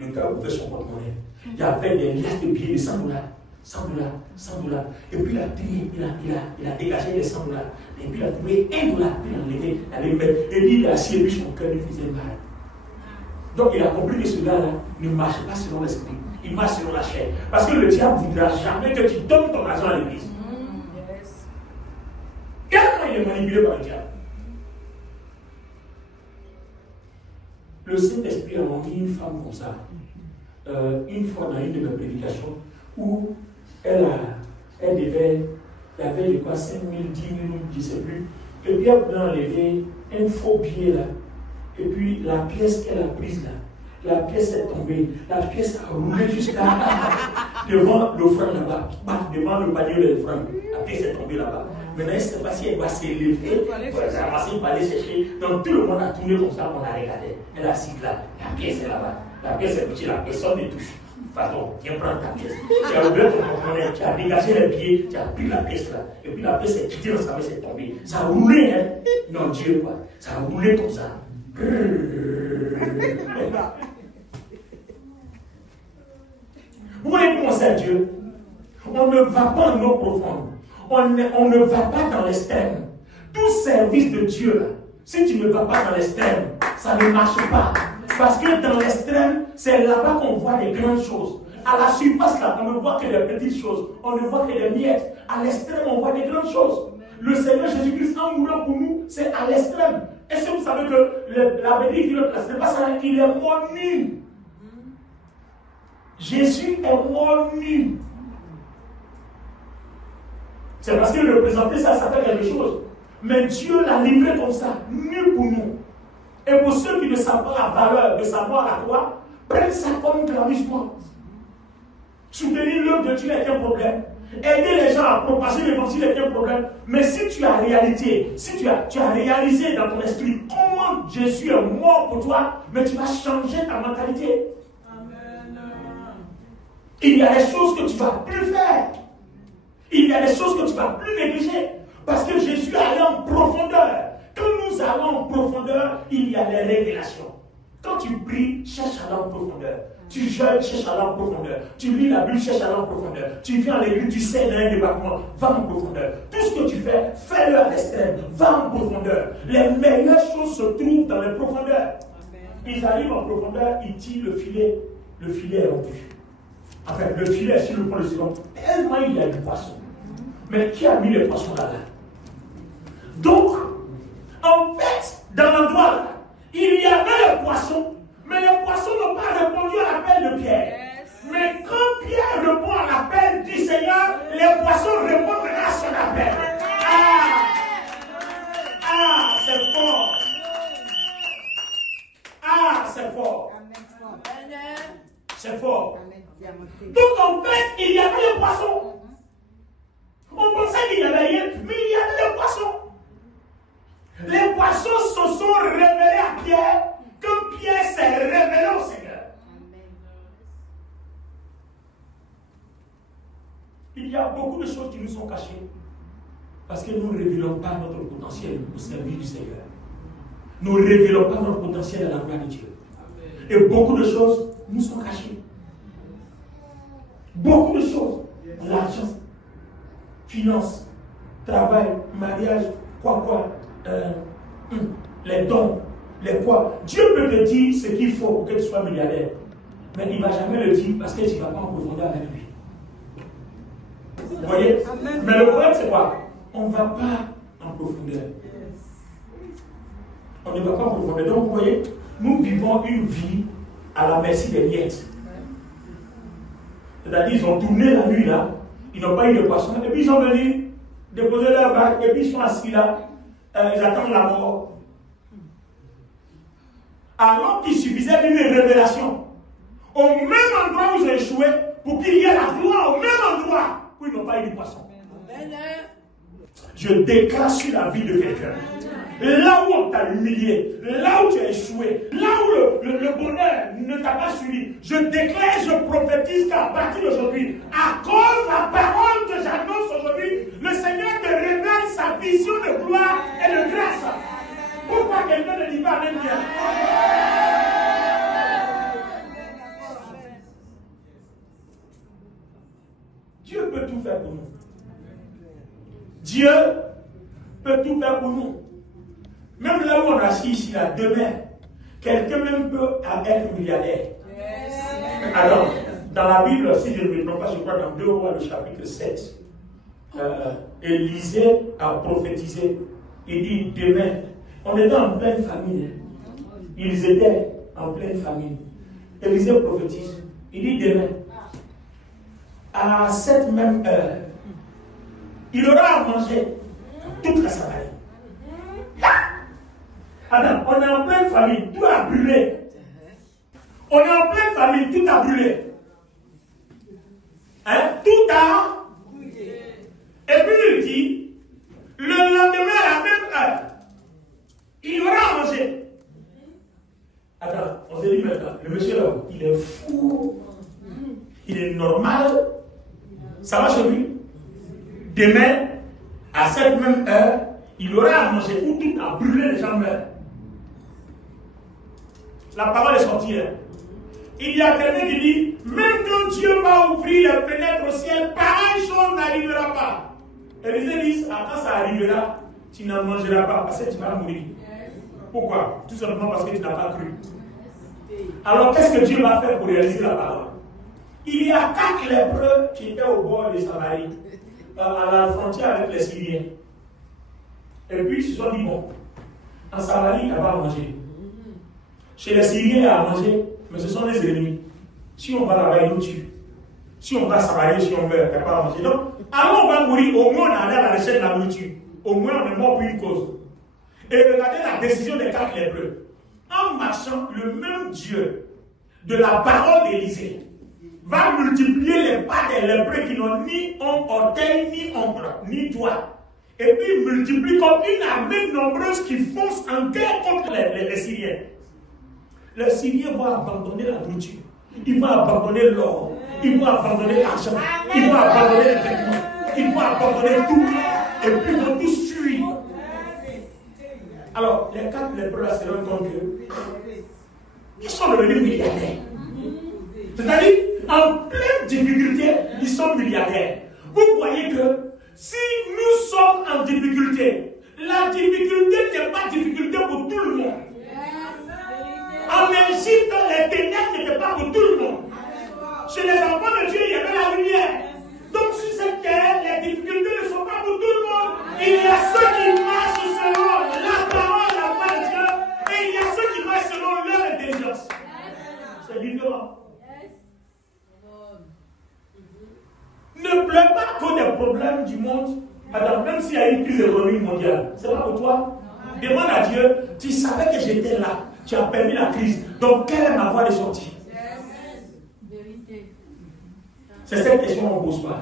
Le gars ouvrait son porte-monnaie. Il y avait des liasses de billets de $100, $100, $100. Et puis il a dégagé les $100. Et puis il a trouvé $1, puis il a enlevé, il allait mettre. Et puis il a assis, et puis son cœur lui faisait mal. Donc il a compris que ce gars-là ne marche pas selon l'esprit. Il marche selon la chair. Parce que le diable ne voudra jamais que tu donnes ton argent à l'église. Tellement il est manipulé par le diable. Le Saint-Esprit a envoyé une femme comme ça, une fois dans une de mes prédications, où il y avait, je crois, 5 000, 10 000, je ne sais plus. Et puis elle voulait enlever un faux billet là. Et puis la pièce qu'elle a prise là, la pièce est tombée, la pièce a roulé jusqu'à devant l'offrande là-bas, devant le panier de l'offrande. La pièce est tombée là-bas. Maintenant, elle ne sait pas si elle va s'élever, pour ramasser, il va aller chercher. Donc tout le monde a tourné comme ça, on a regardé. Elle est assise là, la pièce est là-bas. La pièce est petite, la personne ne touche. Pardon, viens prendre ta pièce. Tu as ouvert ton porte-monnaie, tu as dégagé les billets, tu as pris la pièce là. Et puis la pièce est quittée dans sa main, c'est tombé. Ça a roulé, hein. Non, Dieu, quoi. Ça a roulé comme ça. Vous voyez comment c'est Dieu? On ne va pas en eau profonde. On ne va pas dans l'extrême. Tout service de Dieu, là, si tu ne vas pas dans l'extrême, ça ne marche pas. Parce que dans l'extrême, c'est là-bas qu'on voit des grandes choses. À la surface, là, on ne voit que des petites choses. On ne voit que des miettes. À l'extrême, on voit des grandes choses. Le Seigneur Jésus-Christ, en mourant pour nous, c'est à l'extrême. Est-ce que vous savez que la bénédiction qui le place, ce n'est pas ça, il est mort nu. Jésus est mort nu. C'est parce qu'il représentait ça, ça fait quelque chose. Mais Dieu l'a livré comme ça, nu pour nous. Et pour ceux qui ne savent pas la valeur de sa mort à la croix, prennent ça comme gravissement. Soutenir l'œuvre de Dieu est un problème. Aider les gens à propager l'évangile est un problème. Mais si tu as réalité, si tu as réalisé dans ton esprit comment Jésus est mort pour toi, mais tu vas changer ta mentalité. Amen. Il y a des choses que tu ne vas plus faire. Il y a des choses que tu ne vas plus négliger. Parce que Jésus est allé en profondeur. Quand nous allons en profondeur, il y a des révélations. Quand tu pries, cherche à aller en profondeur. Tu jeûnes, cherche à aller en profondeur. Tu lis la Bible, cherche à aller en profondeur. Tu viens à l'église, tu sais dans un département, va en profondeur. Tout ce que tu fais, fais-le à l'extrême. Va en profondeur. Les meilleures choses se trouvent dans les profondeurs. Ils arrivent en profondeur, ils tirent le filet. Le filet est rompu. Enfin, le filet est sur le point de second. Tellement il y a du poisson. Mais qui a mis les poissons là-bas? Donc, en fait, dans l'endroit là, il y avait les poissons, mais les poissons n'ont pas répondu à l'appel de Pierre. Mais quand Pierre répond à l'appel du Seigneur, les poissons répondent C'est fort. Donc en fait, il y avait le poisson. On pensait qu'il n'y avait rien, mais il y avait le poisson. Les poissons se sont révélés à Pierre, comme Pierre s'est révélé au Seigneur. Il y a beaucoup de choses qui nous sont cachées parce que nous ne révélons pas notre potentiel au service du Seigneur. Nous ne révélons pas notre potentiel à la gloire de Dieu. Et beaucoup de choses nous sont cachées. Beaucoup de choses. L'argent, finance, travail, mariage, les dons, les quoi. Dieu peut te dire ce qu'il faut pour que tu sois milliardaire. Mais il ne va jamais le dire parce que tu ne vas pas en profondeur avec lui. Vous voyez? Mais le problème c'est quoi? On ne va pas en profondeur. On ne va pas en profondeur. Donc vous voyez, nous vivons une vie à la merci des miettes. C'est-à-dire ils ont tourné la nuit là, ils n'ont pas eu de poisson, et puis ils sont venus déposer leur bac, et puis ils sont assis là, ils attendent la mort. Alors qu'il suffisait d'une révélation, au même endroit où ils ont échoué, pour qu'il y ait la gloire, au même endroit où ils n'ont pas eu de poisson. Je déclare sur la vie de quelqu'un. Là où on t'a humilié, là où tu as échoué, là où le bonheur ne t'a pas suivi, je déclare, je prophétise qu'à partir d'aujourd'hui, à cause de la parole que j'annonce aujourd'hui, le Seigneur te révèle sa vision de gloire et de grâce. Pourquoi quelqu'un ne dit pas Amen bien? Dieu peut tout faire pour nous. Dieu peut tout faire pour nous. Même là où on est assis ici, là, demain, quelqu'un même peut être milliardaire. Alors, dans la Bible, si je ne me trompe pas, je crois dans 2 Rois, le chapitre 7, Élisée a prophétisé. Il dit demain, on était en pleine famine. Ils étaient en pleine famine. Élisée prophétise. Il dit demain, à cette même heure, il aura à manger toute la Samarie. Alors, on est en pleine famille, tout a brûlé. On est en pleine famille, tout a brûlé. Hein? Tout a brûlé. Et puis il dit, le lendemain à la même heure, il y aura à manger. Attends, on s'est dit maintenant, le monsieur là, il est fou, il est normal, ça va chez lui. Demain, à cette même heure, il aura à manger où tout a brûlé, les gens meurent. La parole est sortie. Hein. Il y a quelqu'un qui dit, même quand Dieu va ouvrir les fenêtres au ciel, pareille chose n'arrivera pas. Et les gens disent, quand ça arrivera, tu n'en mangeras pas parce que tu vas mourir. Pourquoi? Tout simplement parce que tu n'as pas cru. Alors qu'est-ce que Dieu va faire pour réaliser la parole? Il y a 4 lépreux qui étaient au bord de Samarie, à la frontière avec les Syriens. Et puis ils se sont dit, bon, en Samarie, il n'y a pas à manger. Chez les Syriens, il y a à manger, mais ce sont les ennemis. Si on va là-bas, ils nous tuent. Si on va à Samarie, si on meurt, il n'y a pas à manger. Donc, alors on va mourir, au moins on allait à la recherche de la nourriture. Au moins on est mort pour une cause. Et regardez la décision des 4 lépreux. En marchant, le même Dieu de la parole d'Élisée va multiplier les pas des lépreux qui n'ont ni orteil, ni ongle, ni doigt. Et puis il multiplie comme une armée nombreuse qui fonce en guerre contre les Syriens. Les Syriens vont abandonner la nourriture. Ils vont abandonner l'or. Ils vont abandonner l'argent. Ils vont abandonner les vêtements. Ils vont abandonner tout. Et puis ils vont tous fuir. Alors, les 4 lépreux se rendent compte qu'ils sont devenus milliardaires. C'est-à-dire, en pleine difficulté, ils sont milliardaires. Vous voyez que si nous sommes en difficulté, la difficulté n'est pas difficulté pour tout le monde. En Égypte, les ténèbres n'étaient pas pour tout le monde. Chez les enfants de Dieu, il y avait la lumière. Donc sur cette terre, les difficultés ne sont pas pour tout le monde. Il y a ceux qui marchent selon la parole, la voix de Dieu, et il y a ceux qui marchent selon leur intelligence. C'est différent. Ne pleure pas que des problèmes du monde. Alors, même s'il y a une crise économique mondiale, c'est pas pour toi. Demande à Dieu, tu savais que j'étais là. Tu as permis la crise. Donc, quelle est ma voie de sortie? C'est cette question qu'on ne pose pas.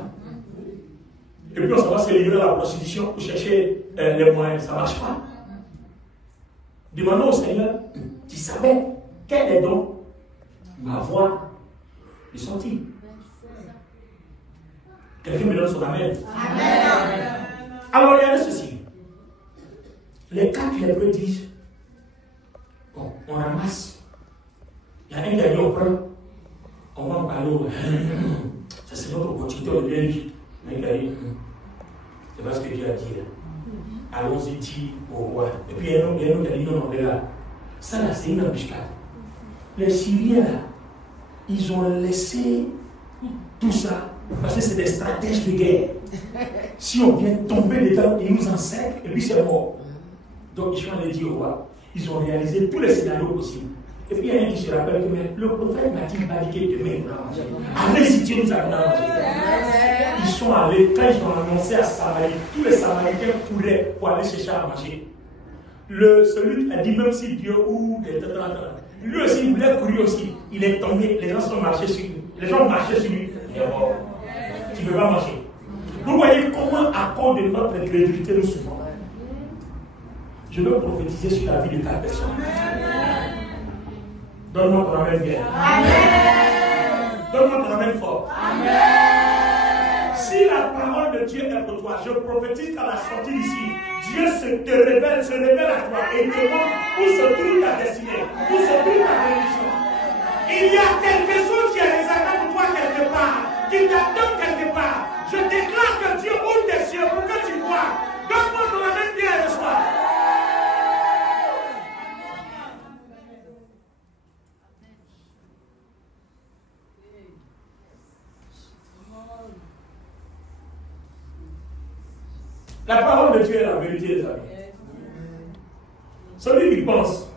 Et puis on s'en va se livrer à la prostitution pour chercher les moyens. Ça ne marche pas. Demandons au Seigneur, tu savais quel est donc ma voie de sortie. Quelqu'un me donne son amen. Amen. Alors regardez ceci. Les 4 lépreux disent, bon, on ramasse. Il y a un qui a dit, on prend, on va en parler. Ça c'est notre opportunité de bien vite. Mais il a dit, c'est pas ce que Dieu a dit. Allons-y, dit au roi. Et puis il y a un autre qui a dit, non, regarde. Ça là, c'est une embuscade. Les Syriens là, ils ont laissé tout ça. Parce que c'est des stratèges de guerre. Si on vient tomber dedans, ils nous encerclent et puis c'est mort. Donc ils sont allés dire au roi, ils ont réalisé tous les scénarios possibles. Et puis il y a un qui se rappelle que mais le prophète n'a-t-il pas dit que demain il va manger. Allez si Dieu nous a donné à manger. Ils sont allés, quand ils ont annoncé à Samarie, tous les Samaritains couraient pour aller chercher à manger. Celui a dit même si Dieu ou lui aussi il voulait courir aussi. Il est tombé, les gens sont marchés sur lui. Les gens marchaient sur lui. Il est mort. Tu ne peux pas marcher. Vous voyez comment, à cause de notre incrédulité, nous souffrons. Je veux prophétiser sur la vie de 4 personnes. Donne-moi ton amen bien. Amen. Donne-moi ton amen fort. Amen. Si la parole de Dieu est pour toi, je prophétise qu'à la sortie d'ici, Dieu se révèle à toi et te montre où se trouve ta destinée, où se trouve ta bénédiction. Il y a quelque chose qui est réservé pour toi quelque part, qui t'attend quelque part. Je déclare que Dieu ouvre tes yeux pour que tu vois. Donne-moi ton amen bien ce soir. La parole de Dieu est la vérité, les amis. Celui qui pense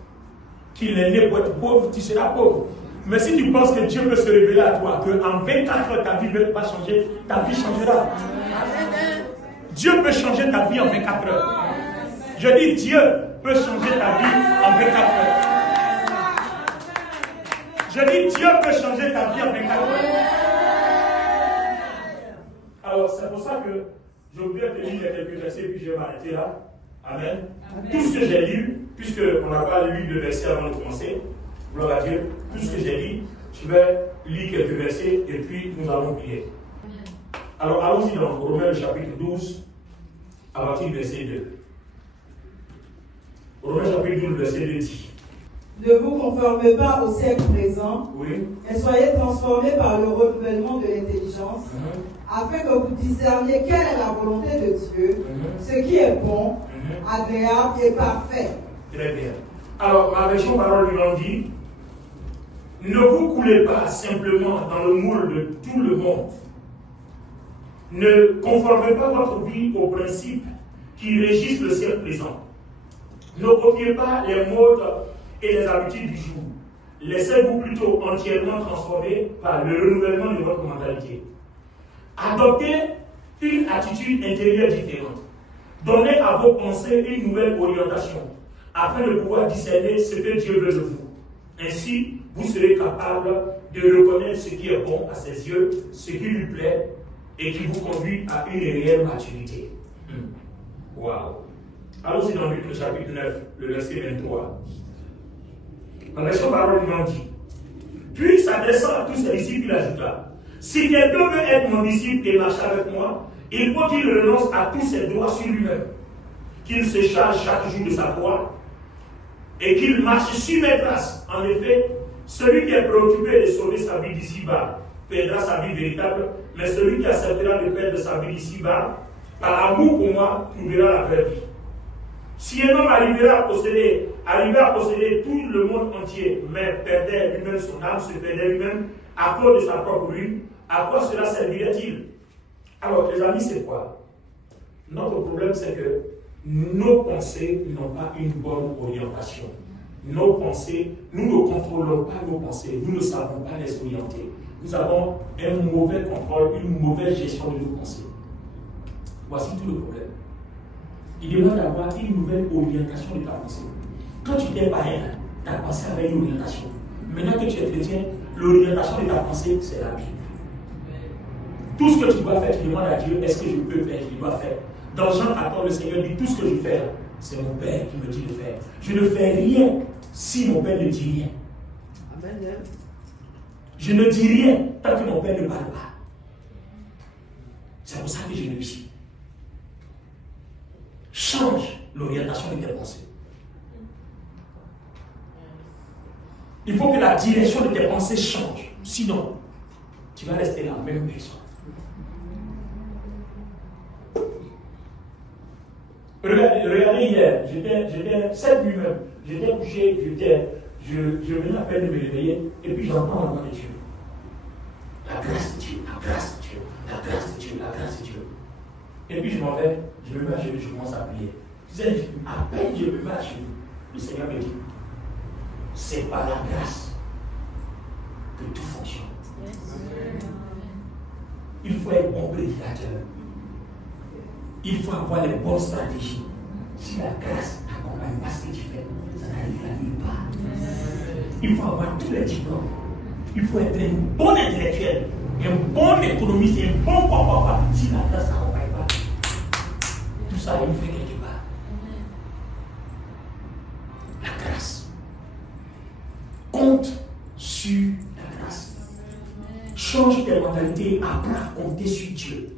qu'il est né pour être pauvre, tu seras pauvre. Mais si tu penses que Dieu peut se révéler à toi, qu'en 24 heures ta vie va changer, ta vie changera. Dieu peut changer ta vie en 24 heures. Je dis Dieu peut changer ta vie en 24 heures. Je dis Dieu peut changer ta vie en 24 heures. Alors c'est pour ça que je voudrais te lire quelques versets puis je vais m'arrêter là. Amen. Tout ce que j'ai lu, puisqu'on n'a pas lu de versets avant de commencer, gloire à Dieu, tout ce que j'ai dit, je vais lire quelques versets et puis nous allons prier. Alors allons-y dans Romains chapitre 12, à partir du verset 2. Romains chapitre 12, verset 2 dit. Ne vous conformez pas au siècle présent, Oui. mais soyez transformés par le renouvellement de l'intelligence, afin que vous discerniez quelle est la volonté de Dieu, ce qui est bon, agréable et parfait. Très bien. Alors, ma version parole vivante dit, ne vous coulez pas simplement dans le moule de tout le monde. Ne conformez pas votre vie aux principes qui régissent le siècle présent. Ne copiez pas les modes et les habitudes du jour. Laissez-vous plutôt entièrement transformer par le renouvellement de votre mentalité. Adoptez une attitude intérieure différente. Donnez à vos pensées une nouvelle orientation, afin de pouvoir discerner ce que Dieu veut de vous. Ainsi, vous serez capable de reconnaître ce qui est bon à ses yeux, ce qui lui plaît, et qui vous conduit à une réelle maturité. Waouh! Allons-y dans Luc, le chapitre 9, le verset 23. La version parole lui dit. Puis, s'adressant à tous ses disciples, il ajouta, si quelqu'un veut être mon disciple et marcher avec moi, il faut qu'il renonce à tous ses droits sur lui-même, qu'il se charge chaque jour de sa croix et qu'il marche sur mes traces. En effet, celui qui est préoccupé de sauver sa vie d'ici-bas perdra sa vie véritable, mais celui qui acceptera de perdre sa vie d'ici-bas, par amour pour moi, trouvera la vraie vie. Si un homme arrivait à posséder tout le monde entier, mais perdait lui-même son âme, se perdait lui-même à cause de sa propre ruine, à quoi cela servirait-il? Alors, les amis, c'est quoi? Notre problème, c'est que nos pensées n'ont pas une bonne orientation. Nos pensées, nous ne contrôlons pas nos pensées, nous ne savons pas les orienter. Nous avons un mauvais contrôle, une mauvaise gestion de nos pensées. Voici tout le problème. Il demande d'avoir une nouvelle orientation de ta pensée. Quand tu n'es pas rien, ta pensée avait une orientation. Maintenant que tu es chrétien, l'orientation de ta pensée, c'est la Bible. Tout ce que tu dois faire, tu demandes à Dieu, est-ce que je peux faire, je dois faire. Dans Jean 14, le Seigneur dit, tout ce que je fais, c'est mon Père qui me dit de faire. Je ne fais rien si mon Père ne dit rien. Amen. Je ne dis rien tant que mon Père ne parle pas. C'est pour ça que j'ai réussi. Change l'orientation de tes pensées. Il faut que la direction de tes pensées change. Sinon, tu vas rester la même personne. Regardez hier, j'étais cette nuit même, j'étais couché, je venais à peine de me réveiller, et puis j'entends la voix de Dieu. La grâce de Dieu, la grâce de Dieu, la grâce de Dieu, la grâce de Dieu. Et puis je m'en vais, je me mets à genoux, je commence à prier. À peine je me mets à genoux, le Seigneur me dit, c'est par la grâce que tout fonctionne. Il faut être bon prédicateur. Il faut avoir les bonnes stratégies. Si la grâce n'accompagne pas ce que tu fais, ça n'arrivera nulle part. Il faut avoir tous les diplômes. Il faut être un bon intellectuel, un bon économiste, un bon papa. Si la grâce n'accompagne pas, tout ça, il fait quelque part. La grâce. Compte sur la grâce. Change tes mentalités et apprends à compter sur Dieu.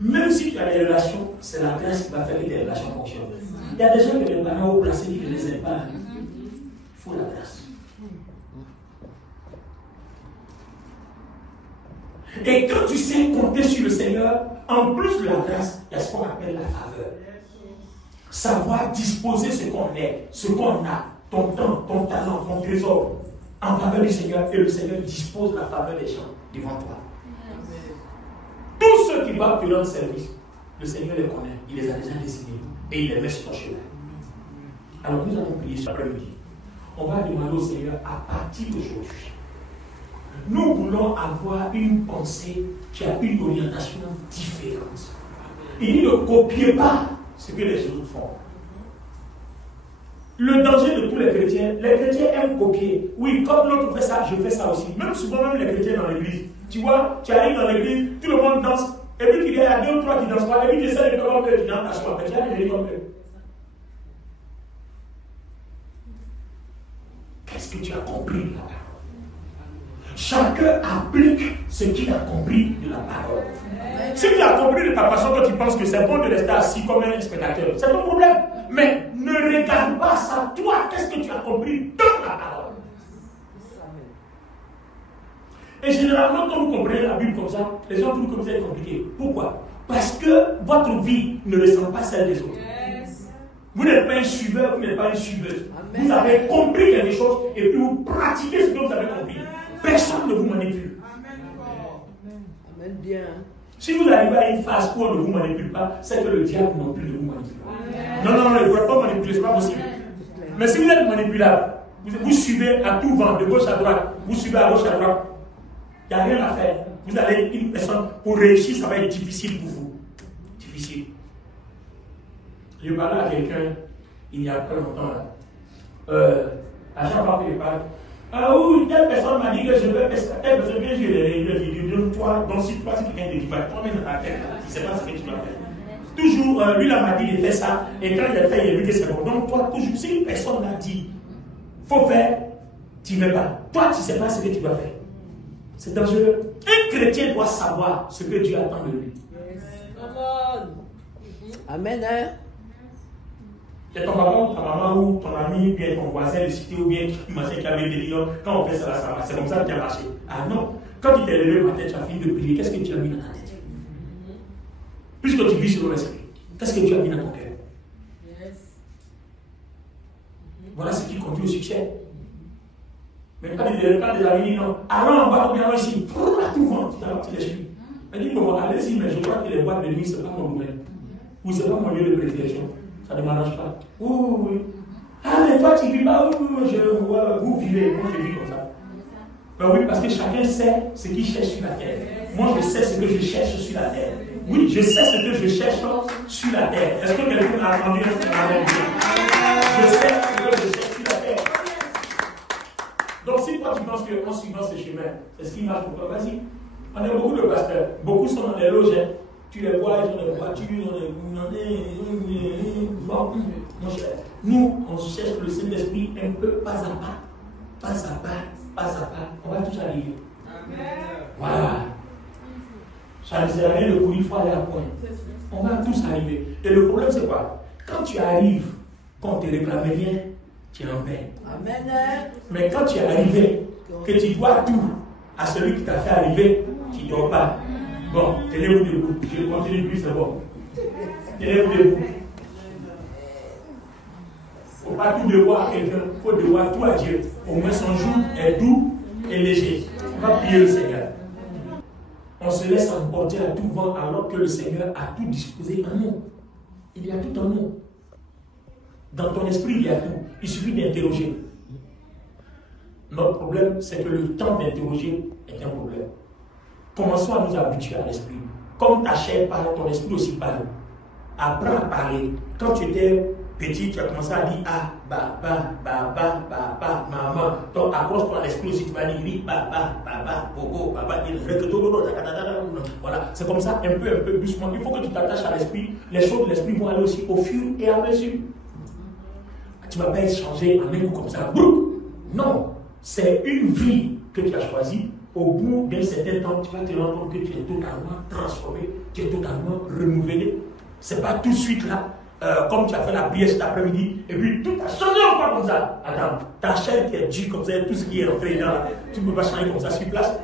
Même si tu as des relations, c'est la grâce qui va faire que tes relations fonctionnent. Il y a des gens que les parents ont placés qui ne les aiment pas. Il faut la grâce. Et quand tu sais compter sur le Seigneur, en plus de la grâce, il y a ce qu'on appelle la faveur. Savoir disposer ce qu'on est, ce qu'on a, ton temps, ton talent, ton trésor, en faveur du Seigneur, et le Seigneur dispose la faveur des gens devant toi. Tous ceux qui doivent te rendre service, le Seigneur les connaît, il les a déjà décidés et il les met sur ton chemin. Alors nous allons prier cet après-midi. On va demander au Seigneur à partir d'aujourd'hui. Nous voulons avoir une pensée qui a une orientation différente. Il dit ne copiez pas ce que les autres font. Le danger de tous les chrétiens aiment copier. Oui, comme l'autre fait ça, je fais ça aussi. Même souvent, même les chrétiens dans l'église. Tu vois, tu arrives dans l'église, tout le monde danse, et puis il y a 2 ou 3 qui ne dansent pas, et puis tu essaies de faire comme eux, tu danses à soi, mais tu as des comme eux. Qu'est-ce que tu as compris de la parole? Chacun applique ce qu'il a compris de la parole. Si tu as compris de ta façon dont tu penses que c'est bon de rester assis comme un spectateur, c'est ton problème. Mais ne regarde pas ça. Toi, qu'est-ce que tu as compris dans la parole? Et généralement, quand vous comprenez la Bible comme ça, les gens trouvent que vous êtes compliqué. Pourquoi? Parce que votre vie ne ressemble pas à celle des autres. Yes. Vous n'êtes pas un suiveur, vous n'êtes pas une suiveuse. Amen. Vous avez compris quelque chose et puis vous pratiquez ce que vous avez compris. Personne ne vous manipule. Amen. Amen. Bien. Si vous arrivez à une phase où on ne vous manipule pas, c'est que le diable non plus ne vous manipule pas. Non, il ne pourrait pas manipuler, ce n'est pas possible. Mais si vous êtes manipulable, vous suivez à tout vent, de gauche à droite, vous suivez à gauche à droite. Il n'y a rien à faire. Vous allez une personne, pour réussir, ça va être difficile pour vous. Difficile. Je parlais à quelqu'un, il n'y a pas longtemps, à chaque fois que je parle, oui, telle personne m'a dit que je veux faire telle personne, bien sûr, il dit, toi, donc si toi, c'est quelqu'un de divin, toi-même dans ta tête, tu ne sais pas ce que tu dois faire. Toujours, lui, là, m'a dit de faire ça, et quand il a fait, il a vu que c'est bon. Donc, toi, toujours, si une personne m'a dit, il faut faire, tu ne veux pas. Toi, tu ne sais pas ce que tu dois faire. C'est dangereux. Un chrétien doit savoir ce que Dieu attend de lui. Amen. C'est ton papa ou ta maman ou ton ami, ou bien ton voisin de cité, ou bien qui avait des millions. Quand on fait ça, ça va. C'est comme ça que tu as marché. Ah non. Quand tu t'es levé matin, tu as fini de prier, qu'est-ce que tu as mis dans ta tête? Puisque tu vis sur l'esprit, qu'est-ce que tu as mis dans ton cœur? Voilà ce qui conduit au succès. Mais quand des amis disent non, allons en bas, bien ici, à tout vent, tu t'as parti l'esprit. Elle dit, bon, allez-y, mais je crois que les boîtes de nuit, ce n'est pas mon domaine. Ou ce n'est pas mon lieu de prédilection. Ça ne m'arrange pas. Oui. Ah, mais toi, tu vis pas, vous vivez, moi je vis comme ça. Ben oui, parce que chacun sait ce qu'il cherche sur la terre. Moi, je sais ce que je cherche sur la terre. Oui, je sais ce que je cherche sur la terre. Est-ce que quelqu'un a entendu ce que je sais ce que je cherche sur la terre. si toi tu penses qu'en suivant ce chemin, c'est ce qui marche pour toi, vas-y. On a beaucoup de pasteurs, beaucoup sont dans les loges, hein. Tu les vois, ils ont des voitures, ils ont des... Bon, mon cher, nous, on cherche le Saint-Esprit un peu pas à pas, pas à pas, pas à pas. On va tous arriver. Amen. Voilà. Ça ne sert à rien de courir, il faut aller à point. On va tous arriver. Et le problème, c'est quoi? Quand tu arrives, quand on te réclame rien, tu es en paix. Amen. Mais quand tu es arrivé, que tu dois tout à celui qui t'a fait arriver, tu ne dors pas. Bon, tenez-vous debout. Je continue plus, c'est bon. Tenez-vous debout. Il ne faut pas tout devoir à quelqu'un, il faut devoir tout à Dieu. Au moins son jour est doux et léger. On va prier le Seigneur. On se laisse emporter à tout vent alors que le Seigneur a tout disposé en nous. Il y a tout en nous. Dans ton esprit, il y a tout. Il suffit d'interroger. Notre problème, c'est que le temps d'interroger est un problème. Commençons à nous habituer à l'esprit. Comme ta chair parle, ton esprit aussi parle. Apprends à parler. Quand tu étais petit, tu as commencé à dire ah, papa, maman. Donc accroche-toi à l'esprit aussi, tu vas dire oui, papa, pogo, papa, voilà. C'est comme ça, un peu doucement. Il faut que tu t'attaches à l'esprit. Les choses de l'esprit vont aller aussi au fur et à mesure. Tu ne vas pas être changé en un coup comme ça. Non, c'est une vie que tu as choisie. Au bout d'un certain temps, tu vas te rendre compte que tu es totalement transformé, tu es totalement renouvelé. Ce n'est pas tout de suite là, comme tu as fait la prière cet après-midi, et puis tout a changé encore comme ça. Attends, ta chair qui est dure comme ça, tout ce qui est rentré dedans, tu ne peux pas changer comme ça sur place.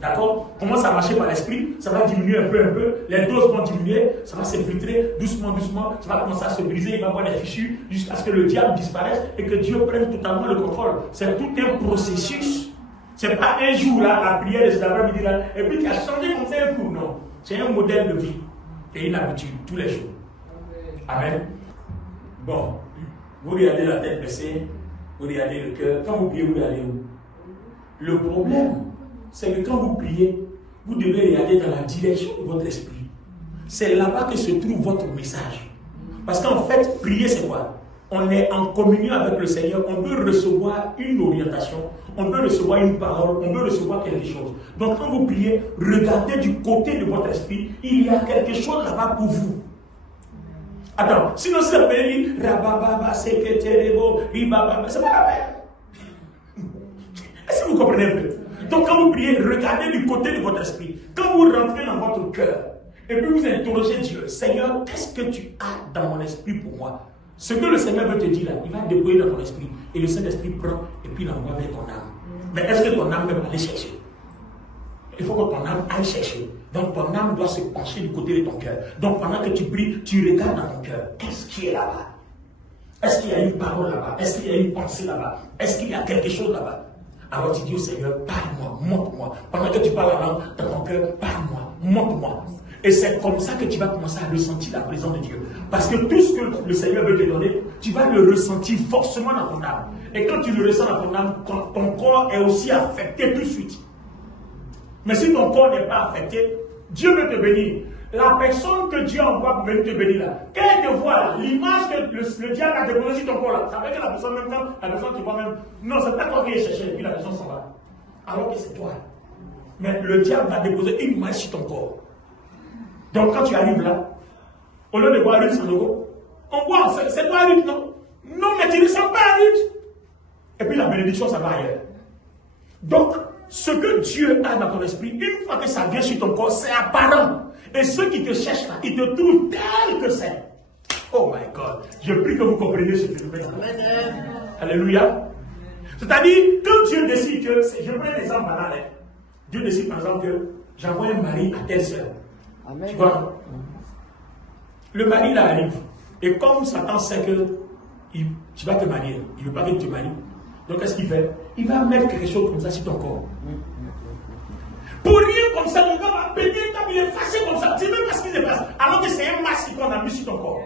D'accord? Commence à marcher par l'esprit, ça va diminuer un peu, les doses vont diminuer, ça va s'infiltrer doucement, ça va commencer à se briser, il va y avoir des fichus jusqu'à ce que le diable disparaisse et que Dieu prenne totalement le contrôle. C'est tout un processus. Ce n'est pas un jour là, la prière de cet après-midi là, et puis tu as changé comme ça un coup, non. C'est un modèle de vie et une habitude tous les jours. Amen. Bon, vous regardez la tête baissée, vous regardez le cœur, quand vous priez, vous regardez où? Le problème, c'est que quand vous priez, vous devez regarder dans la direction de votre esprit. C'est là-bas que se trouve votre message. Parce qu'en fait, prier, c'est quoi? On est en communion avec le Seigneur, on peut recevoir une orientation, on peut recevoir une parole, on peut recevoir quelque chose. Donc quand vous priez, regardez du côté de votre esprit, il y a quelque chose là-bas pour vous. Attends, sinon c'est appelé Rabababa, Seketerebo, Ribababa, c'est pas la peine. Est-ce que vous comprenez un peu? Donc quand vous priez, regardez du côté de votre esprit. Quand vous rentrez dans votre cœur, et puis vous interrogez Dieu, Seigneur, qu'est-ce que tu as dans mon esprit pour moi? Ce que le Seigneur veut te dire là, il va déployer dans ton esprit. Et le Saint-Esprit prend et puis l'envoie vers ton âme. Mais est-ce que ton âme peut aller chercher? Il faut que ton âme aille chercher. Donc ton âme doit se pencher du côté de ton cœur. Donc pendant que tu pries, tu regardes dans ton cœur. Qu'est-ce qui est là-bas? Est-ce qu'il y a une parole là-bas? Est-ce qu'il y a une pensée là-bas? Est-ce qu'il y a quelque chose là-bas? Alors tu dis au Seigneur, parle-moi, montre-moi. Pendant que tu parles la langue dans ton cœur, parle-moi, montre-moi. Et c'est comme ça que tu vas commencer à ressentir la présence de Dieu. Parce que tout ce que le Seigneur veut te donner, tu vas le ressentir forcément dans ton âme. Et quand tu le ressens dans ton âme, ton corps est aussi affecté tout de suite. Mais si ton corps n'est pas affecté, Dieu veut te bénir. La personne que Dieu envoie pour venir te bénir là, quand elle te voit là, l'image que le diable a déposée sur ton corps là, ça veut dire que la personne même temps, la personne qui voit même, non, c'est pas toi qui es cherché et puis la personne s'en va. Alors que c'est toi. Mais le diable va déposer une image sur ton corps. Donc quand tu arrives là, au lieu de voir Ruth sans logo, on voit, c'est toi Ruth, non? Non, mais tu ne ressembles pas à Ruth. Et puis la bénédiction, ça va ailleurs. Donc, ce que Dieu a dans ton esprit, une fois que ça vient sur ton corps, c'est apparent. Et ceux qui te cherchent là, ils te trouvent tel que c'est. Oh my God. Je prie que vous compreniez ce phénomène. Alléluia. C'est-à-dire, quand Dieu décide que, je prends un exemple banal, hein. Dieu décide par exemple que j'envoie un mari à telle sœur. Tu vois? Le mari là arrive. Et comme Satan sait que tu vas te marier, il ne veut pas que tu te maries. Donc qu'est-ce qu'il fait? Il va mettre quelque chose comme ça sur ton corps. Pour rien comme ça, mon gars va péter, il est fâché comme ça. Tu sais même pas ce qui se passe. Alors que c'est un masque qu'on a mis sur ton corps.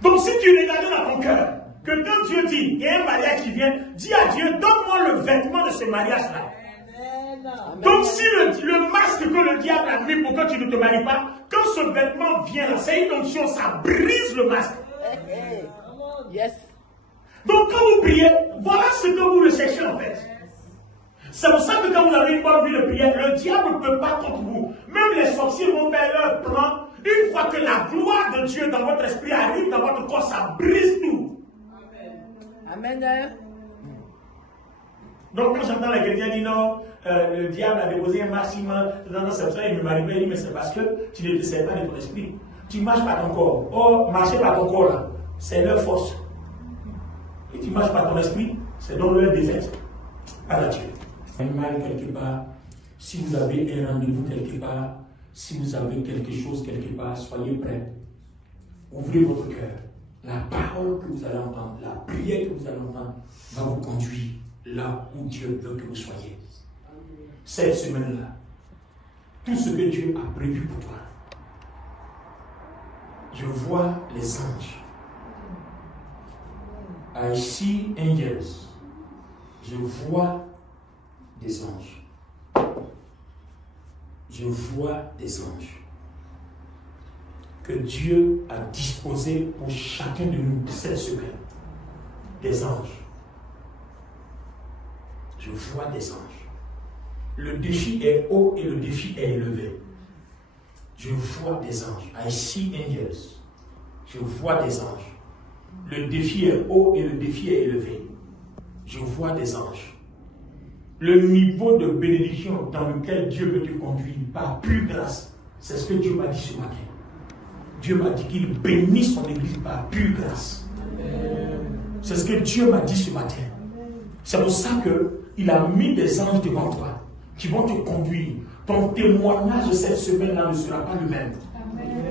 Donc si tu regardes dans ton cœur, que quand Dieu dit, il y a un mariage qui vient, dis à Dieu, donne-moi le vêtement de ce mariage-là. Donc si le masque que le diable a mis pour que tu ne te maries pas, quand ce vêtement vient, c'est une onction, ça brise le masque. Yes. Donc quand vous priez, voilà ce que vous recherchez en fait. C'est pour ça que quand vous avez une bonne vie de prière, le diable ne peut pas contre vous. Même les sorciers vont faire leur plan. Une fois que la gloire de Dieu dans votre esprit arrive dans votre corps, ça brise tout. Amen. Donc quand j'entends les chrétiens dire non, le diable a déposé un maximum, c'est pour ça il me manipule, il dit mais c'est parce que tu ne te sers pas de ton esprit. Tu marches par ton corps. Oh, marcher par ton corps là, c'est leur force. Et tu marches par ton esprit, c'est donc leur défaite. À la Dieu. Un mal quelque part, si vous avez un rendez-vous quelque part, si vous avez quelque chose quelque part, soyez prêts. Ouvrez votre cœur. La parole que vous allez entendre, la prière que vous allez entendre, va vous conduire là où Dieu veut que vous soyez. Cette semaine-là, tout ce que Dieu a prévu pour toi, je vois les anges. I see angels. Je vois des anges. Je vois des anges que Dieu a disposés pour chacun de nous cette semaine. Des anges. Je vois des anges. Le défi est haut et le défi est élevé. Je vois des anges. I see angels. Je vois des anges. Le défi est haut et le défi est élevé. Je vois des anges. Le niveau de bénédiction dans lequel Dieu veut te conduire par pure grâce, c'est ce que Dieu m'a dit ce matin. Dieu m'a dit qu'il bénit son église par pure grâce. C'est ce que Dieu m'a dit ce matin. C'est pour ça qu'il a mis des anges devant toi qui vont te conduire. Ton témoignage de cette semaine-là ne sera pas le même.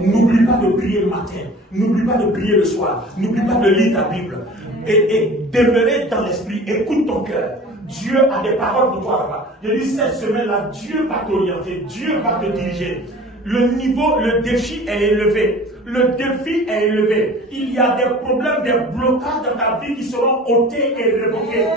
N'oublie pas de prier le matin. N'oublie pas de prier le soir. N'oublie pas de lire ta Bible. Et demeurer dans l'esprit. Écoute ton cœur. Dieu a des paroles pour toi là-bas. Je dis cette semaine-là, Dieu va t'orienter. Dieu va te diriger. Le niveau, le défi est élevé. Le défi est élevé. Il y a des problèmes, des blocages dans ta vie qui seront ôtés et révoqués.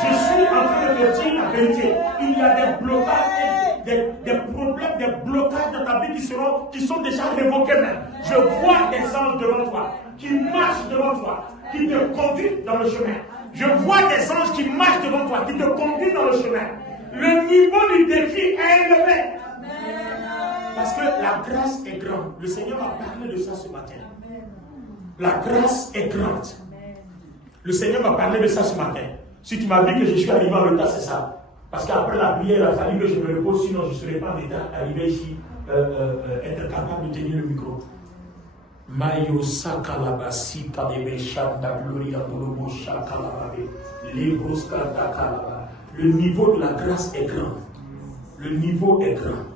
Je suis en train de te dire la vérité. Il y a des blocages, des problèmes, des blocages dans ta vie qui sont déjà révoqués même. Je vois des anges devant toi, qui marchent devant toi, qui te conduisent dans le chemin. Je vois des anges qui marchent devant toi, qui te conduisent dans le chemin. Le niveau du défi est élevé. Parce que la grâce est grande. Le Seigneur a parlé de ça ce matin. La grâce est grande. Le Seigneur m'a parlé de ça ce matin. Si tu m'as dit que je suis arrivé en retard, c'est ça. Parce qu'après la prière, il a fallu que je me repose, sinon je ne serais pas en état d'arriver ici, être capable de tenir le micro. Mayo sakalabasi kadebe shanda gloria dolobo shakalababe libros kalaba. Le niveau de la grâce est grand. Le niveau est grand.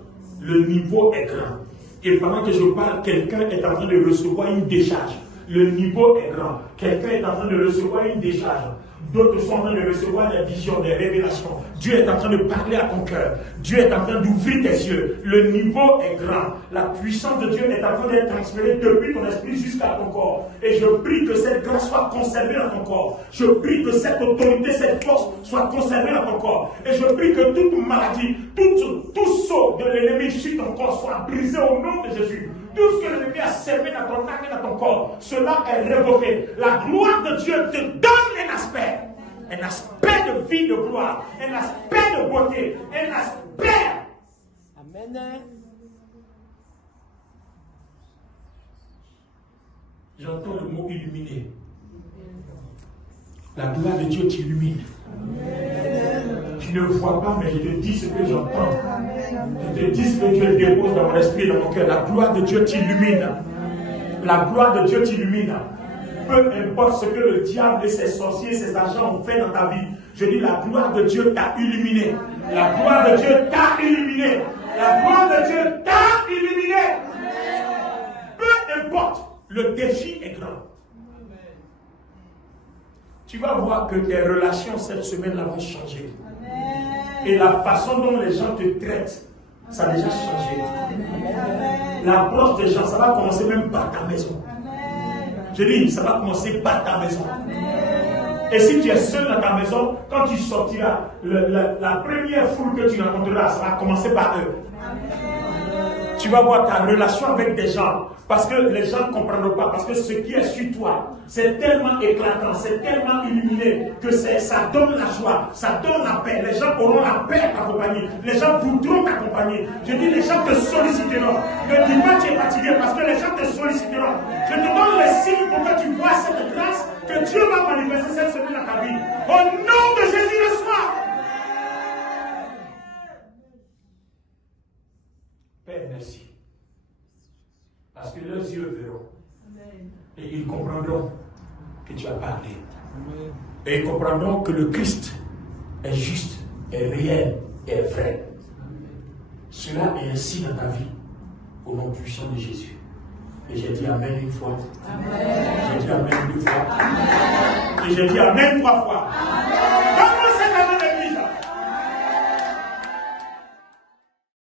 Le niveau est grand. Et pendant que je parle, quelqu'un est en train de recevoir une décharge. Le niveau est grand. Quelqu'un est en train de recevoir une décharge. D'autres sont en train de recevoir des visions, des révélations. Dieu est en train de parler à ton cœur. Dieu est en train d'ouvrir tes yeux. Le niveau est grand. La puissance de Dieu est en train d'être transférée depuis ton esprit jusqu'à ton corps. Et je prie que cette grâce soit conservée dans ton corps. Je prie que cette autorité, cette force soit conservée dans ton corps. Et je prie que toute maladie, tout saut de l'ennemi sur ton corps soit brisé au nom de Jésus. Tout ce que l'ennemi a semé dans ton âme et dans ton corps, cela est révoqué. La gloire de Dieu te donne un aspect de vie, de gloire, un aspect de beauté, un aspect. Amen. J'entends le mot illuminé. La gloire de Dieu t'illumine. Tu ne vois pas, mais je te dis ce que j'entends. Je te dis ce que Dieu dépose dans mon esprit et dans mon cœur. La gloire de Dieu t'illumine. La gloire de Dieu t'illumine. Peu importe ce que le diable et ses sorciers, ses agents ont fait dans ta vie. Je dis la gloire de Dieu t'a illuminé. La gloire de Dieu t'a illuminé. La gloire de Dieu t'a illuminé. Peu importe, le défi est grand. Tu vas voir que tes relations cette semaine-là vont changer. Et la façon dont les gens te traitent, ça a déjà changé. L'approche des gens, ça va commencer même par ta maison. Je dis, ça va commencer par ta maison. Et si tu es seul dans ta maison, quand tu sortiras, la première foule que tu rencontreras, ça va commencer par eux. Tu vas voir ta relation avec des gens Parce que les gens ne comprendront pas. Parce que ce qui est sur toi, c'est tellement éclatant, c'est tellement illuminé que ça donne la joie, ça donne la paix. Les gens auront la paix à t'accompagner. Les gens voudront t'accompagner. Je dis, les gens te solliciteront. Ne dis pas que tu es fatigué parce que les gens te solliciteront. Je te donne les signes pour que tu vois cette grâce que Dieu va manifester cette semaine dans ta vie. Au nom de Jésus le soir. Père, merci. Parce que leurs yeux verront. Et ils comprendront que tu as parlé. Et ils comprendront que le Christ est juste, est réel, est vrai. Cela est ainsi dans ta vie. Au nom puissant de Jésus. Et j'ai dit Amen une fois. J'ai dit Amen deux fois. Et j'ai dit Amen 3 fois.